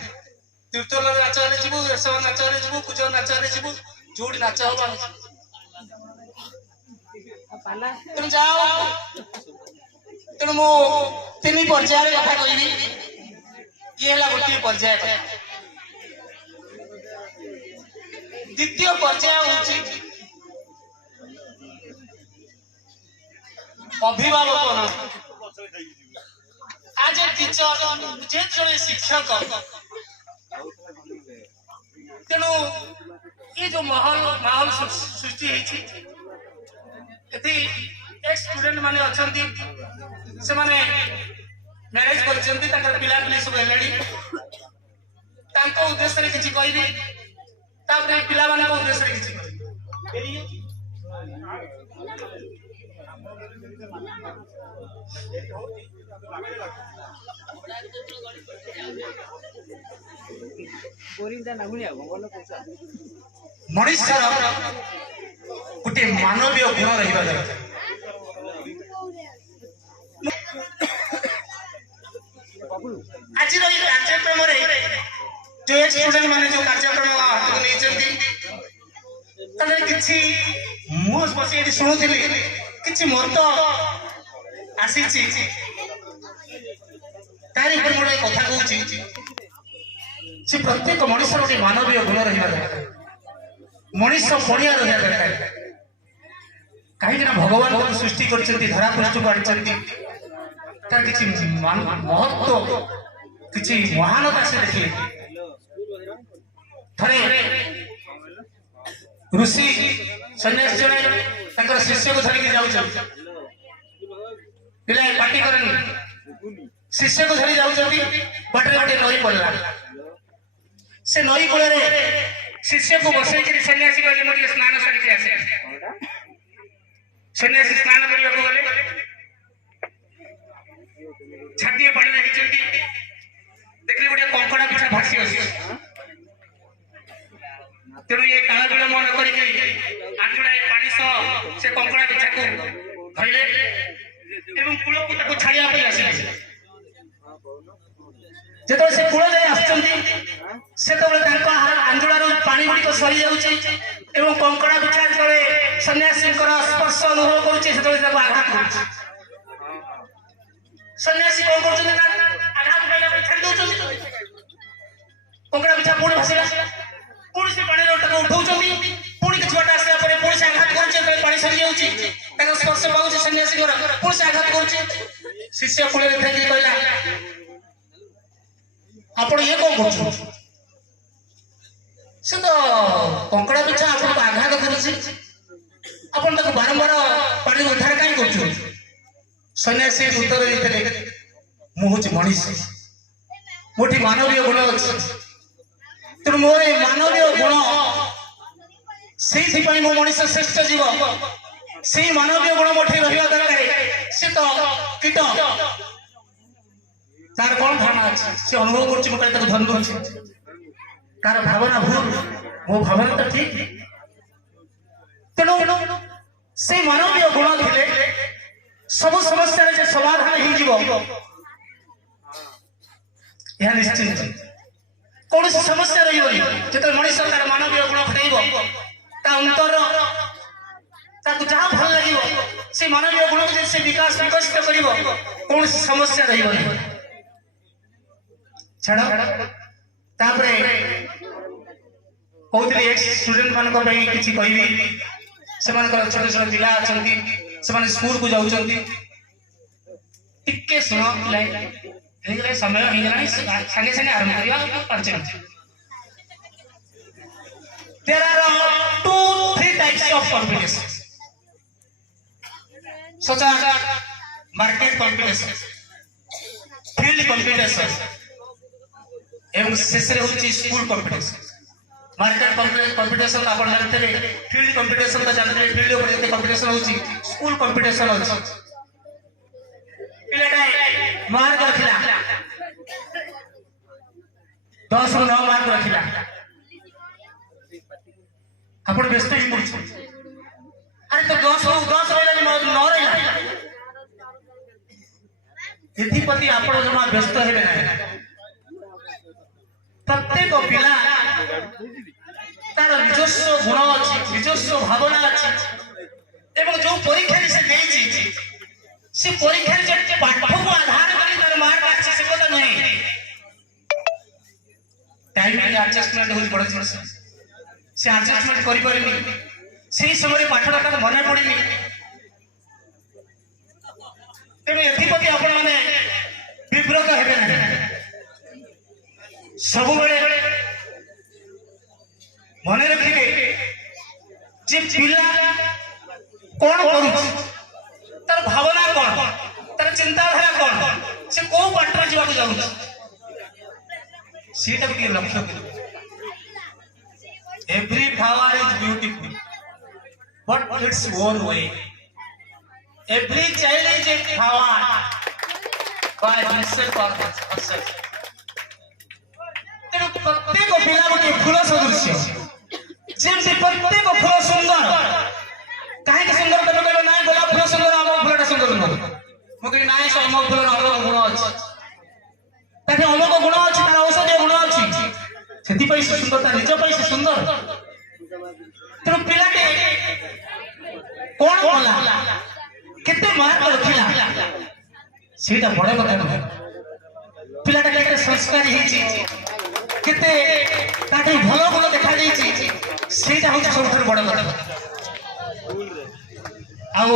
ତୀର୍ଥଲ ନାଚରେ ଯିବୁ ଏସବ ନାଚରେ ଯିବୁ ପୂଜ ନାଚରେ ଯିବୁ ଯୋଉଠି ନାଚ ହବ ଆମେ तेणु जाओ तेणु मु तीन पर्यायर कथा कहबी ये है गोटे पर्याय द्वितीय पर्याय हूँ अभिभावक आज ए टीचर जे जड़े शिक्षक तेणु ये जो माहौल सृष्टि एथि एक स्टूडेंट माने अछंती से माने मैरिज करछंती ताकर पिला पिली सब हेलेडी तांको उद्देश्य रे किछि कहबी तापरे पिला माने को उद्देश्य रे किछि मनुष्य गोटे मानवीय गुण रहा दरकार आज कार्यक्रम जो स्टूडेंट माने जो कार्यक्रम हाथ नहीं मुझे शुणुली कि मत आसी तारी गोटे कथा कहूँ से प्रत्येक मनुष्य गोटे मानवीय गुण रहा दरकार मनुष्य पड़िया रहा दरकार कहीं भगवान को सृष्टि कर धरा पृष्ठ को आनी महत्व किसी महानता से देखिए थरे ऋषि सन्यासी जन शिष्य को धरिकी जाऊँ पिला पार्टी करनी शिष्य को धरी जाऊँ बाटे गोटे नई पड़ा से नई कूल शिष्य को बसई सन्यासी कहले मुझे स्नान सारिक आसे सन्यासी स्नान करने गले छाती पानी देखिए गोटे कंकड़ा पिछा भासी आस तेणु ये काला विलम्ब न करके आंचुड़ा पानी सह से कंकड़ा पिछा को धरले एवं कूल को छाड़िया आसिले जो से कूल जाए से आंजुलार पानी गुड़िक सरी जाऊँच कंकड़ा पिछा जो सन्यासी स्पर्श अनुभव करुचे आघात कर सन्यासी कौन कर आघात पाइला छाड़ी दौर कंकड़ा पिछा पुणी भाषा पुणी से पानी उठाऊ पुणी किसी बात आसला पुणी से आघात कर पानी सरी जाऊँच स्पर्श पाऊँ सन्यासी पुणी से आघात कर शिष्य कूल कहला आपण ये कौन कर कंकड़ा पिछा आपको आघात कर बारंबार पानी उद्धार कहीं कर सन्यासी उत्तर देते मुझे मनीष मोटी मानवीय गुण अच्छे तेणु मोर मानवीय गुण से मो मनीष श्रेष्ठ जीव से मानवीय गुण मोटे रहा दरकार सी तो कीट तार कौन भावना अच्छे सी अनुभव कर धन दूसरी तार भावना भूल मो भावना तो ठीक तेणु से मानवीय गुण थे सब समस्या समाधान हो निश्चिंत कौन समस्या रही जो मनीष तार मानवीय गुण खटाइब अंतर ताकू जहाँ भल लगे से मानवीय गुण को से विकास विकसित कर कौन समस्या रही छाड़ तापर कहते एक स्टूडेंट मान किसी कहबी से छोट छोट पिला अच्छा स्कूल को जाऊँ टिके शुण पिला समय हो सागे सागे आरंभ करवा 5 minute There are 2-3 types of competition, such as market competition, field competition, एवं शेषे होची स्कूल competition. मार्केट competition आपण जानते हैं, field competition का जानते हैं, field ऊपर जितने competition होची, स्कूल competition होची. पिलेटा मार्क रखिला, 10 ରୁ 9 मार्क रखिला. आपण व्यस्त ही पड़छ अरे तो 10 रहिला 9 रहिला एथिपति आपण जमा व्यस्त हेबे ना प्रत्येक पिला तार निजस्व गुण अछि निजस्व भावना अछि एवं जो परीक्षा से देछि से परीक्षा जे पाठ को आधार करी तार मार्क अछि से पता नहीं टाइम एडजस्टमेंट होई पड़छ से एडजस्टमेंट करि परनी से समय पाठटा तार मन पड़ेनी तेणु एथिपति आपण माने विब्रत हेबे ना सब बेले मन रखिबे जे पिला कोन करू तार भावना कोन तार चिंताधारा कोन से को पाठरा जीवा को जाउ सीटा के लक्ष्य करू. Every flower is beautiful, but its own way. Every child is a flower by himself or herself. तेणु प्रत्येक पिला गोटे फूल सदृश्य जेमती प्रत्येक फूल सुंदर कहीं सुंदर तुम कह ना गोलाप फूल सुंदर आम फूलटा सुंदर नुह मुझे ना अमक फूल अमक गुण अच्छे अमक गुण अच्छी तार औषधीय गुण अच्छी से सुंदरता निज से सुंदर तेणु पिलाटे कौन कला केते मार्क रखिला सेटा बड़ कथा नुह पिलाटा केते संस्कारी हेछि केते ताठी भलो गुण देखा देछि सेटा होछि सबथर बड़ कथा. आउ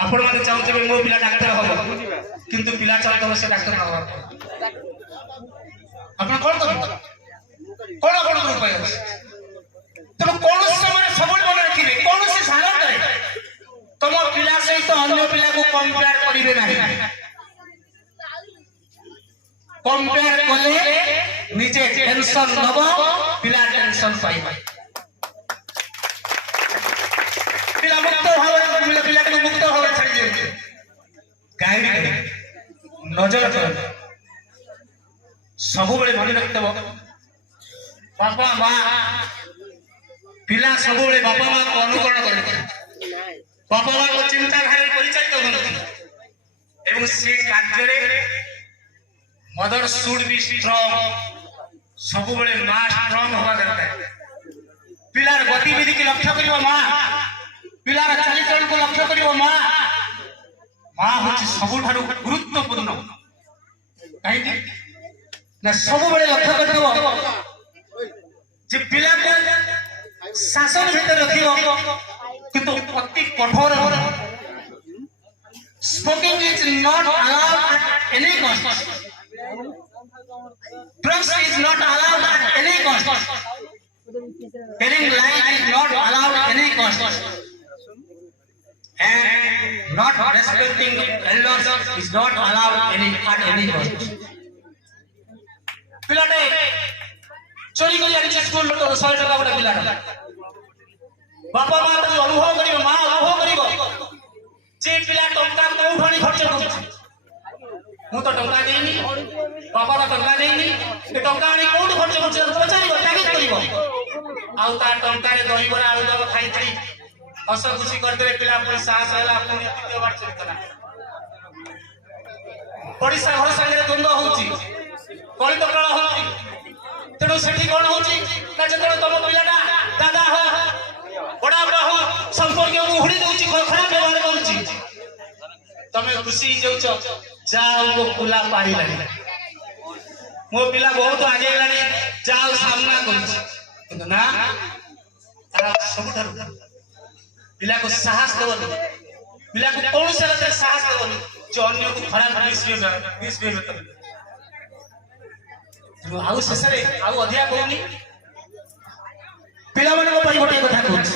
आपण माने चाहते मो पिला डाक्टर हो किंतु पिला चाहते से डाक्टर न हो आपण कोन करबो कोन कोन उपाय अछि तब कोन समय सब मन रखिबे कोन से सारा करे तुम पिला सहित अन्य पिला को कंपेयर करिवे नाही कंपेयर कले नीचे टेंशन नबो पिला टेंशन पाइबा पिला मुक्त भाव पिला को मुक्त भाव छाड़ी दे गाइड करे नजर कर सब बेले मन रखतबो बापा माँ पिला सब बेले बापा माँ को अनुकरण करते बापा माँ को चिंताधारा परिचालित करते एवं से कार्य मदर शुड बी स्ट्रांग सब बेले माँ स्ट्रांग होगा दरकार पिलार गतिविधि की लक्ष्य करिबो माँ पिलार चरित्र को लक्ष्य करिबो माँ माँ होछि सबुठारु गुरुत्वपूर्ण कहीं ना सब बेले लक्ष्य करथिबो जे पिला को शासन भीतर रखिबो किंतु अति कठोर smoking is not allowed at any cost drugs is not allowed at any cost telling lies is not allowed at any cost and not respecting elders is not allowed at any cost. पिलाटे चोरी करी आनी school तो 100 टका गोटे पिलाटा बापा माँ तो अनुभव करिबो माँ अनुभव करिबो जे पिला टंका कोउ ठाणी खर्च करछ मु तो टंका देनी बापा तो टंका देनी ए टंका आनी कोउ खर्च करछ पचारिबो तागिद करिबो आउ ता टंका रे दही बरा आलू दब खाइथि हस खुशी कर देबे पिला पुनी साहस होला पुनी द्वितीय बार चरितना पड़िसा घर संगे द्वंद्व होउची कलित कला होउची तेणु सेठी कोन होउची ना जतले तम पिलाटा दादा हो बड़ा बड़ा हो संपर्क କୁହୁଡ଼ି ଦଉଛି ଖରାପ ବ୍ୟବହାର କରୁଛି ତମେ ଖୁସି ହେଇଯାଉଛ ଯାହା ମୋ ପିଲା ପାଇଲାଣି ମୋ ପିଲା ବହୁତ ଆଗେଇଲାଣି ଯାହା ସାମ୍ନା କରୁଛି କିନ୍ତୁ ନା ତାର ସବୁଠାରୁ ପିଲାକୁ ସାହସ ଦେବନି ପିଲାକୁ କୌଣସି ରାସ୍ତାରେ ସାହସ ଦେବନି ଯେ ଅନ୍ୟକୁ ଖରାପ ମିସବିହେଭ କରିବେ ଆଉ ଶେଷରେ ଆଉ ଅଧିକା କହୁନି ପିଲାମାନଙ୍କ ପାଇଁ ଗୋଟିଏ କଥା କହୁଛି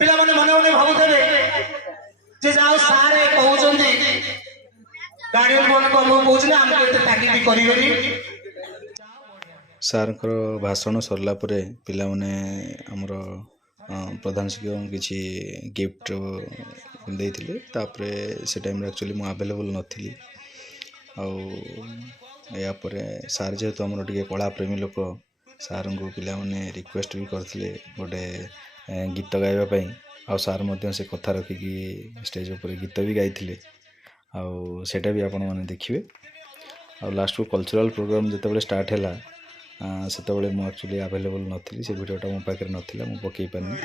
ପିଲାମାନେ ମନେ ମନେ ଭାବୁଥିବେ ଯେ ଯାହା ସାରେ କହୁଛନ୍ତି ଗାର୍ଡିଆନ ମାନଙ୍କୁ ଆମକୁ କହୁଛନ୍ତି ଆମକୁ ଏତେ ତାଗିଦ କରିବେନି। ସାର୍ଙ୍କର ଭାଷଣ ସରିଲା ପରେ ପିଲାମାନେ ଆମର ପ୍ରଧାନ ଶିକ୍ଷକଙ୍କୁ କିଛି ଗିଫ୍ଟ ଦେଇଥିଲେ ତାପରେ ସେ ଟାଇମ୍ରେ ଆକ୍ଚୁଆଲି ମୁଁ ଆଭେଲେବୁଲ୍ ନଥିଲି ଆଉ ଏହାପରେ ସାର୍ ଯେହେତୁ ଆମର ଟିକେ କଳା ପ୍ରେମୀ ଲୋକ ସାର୍ଙ୍କୁ ପିଲାମାନେ ରିକ୍ୱେଷ୍ଟ ବି କରିଥିଲେ ଗୋଟେ ଗୀତ ଗାଇବା ପାଇଁ ଆଉ ସାର୍ ମଧ୍ୟ ସେ କଥା ରଖିକି ଷ୍ଟେଜ୍ ଉପରେ ଗୀତ ବି ଗାଇଥିଲେ ଆଉ ସେଇଟା ବି ଆପଣମାନେ ଦେଖିବେ ଆଉ ଲାଷ୍ଟକୁ କଲଚରାଲ୍ ପ୍ରୋଗ୍ରାମ୍ ଯେତେବେଳେ ଷ୍ଟାର୍ଟ ହେଲା ସେତେବେଳେ ମୁଁ ଆକ୍ଚୁଆଲି ଆଭେଲେବୁଲ୍ ନଥିଲି ସେ ଭିଡ଼ିଓଟା ମୋ ପାଖରେ ନଥିଲା ମୁଁ ପକାଇ ପାରିନି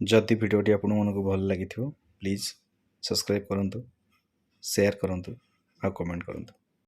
जदि भिडियोटी आपको भल लगी प्लीज़ सब्सक्राइब करूँ, शेयर करूँ और कमेंट करूँ।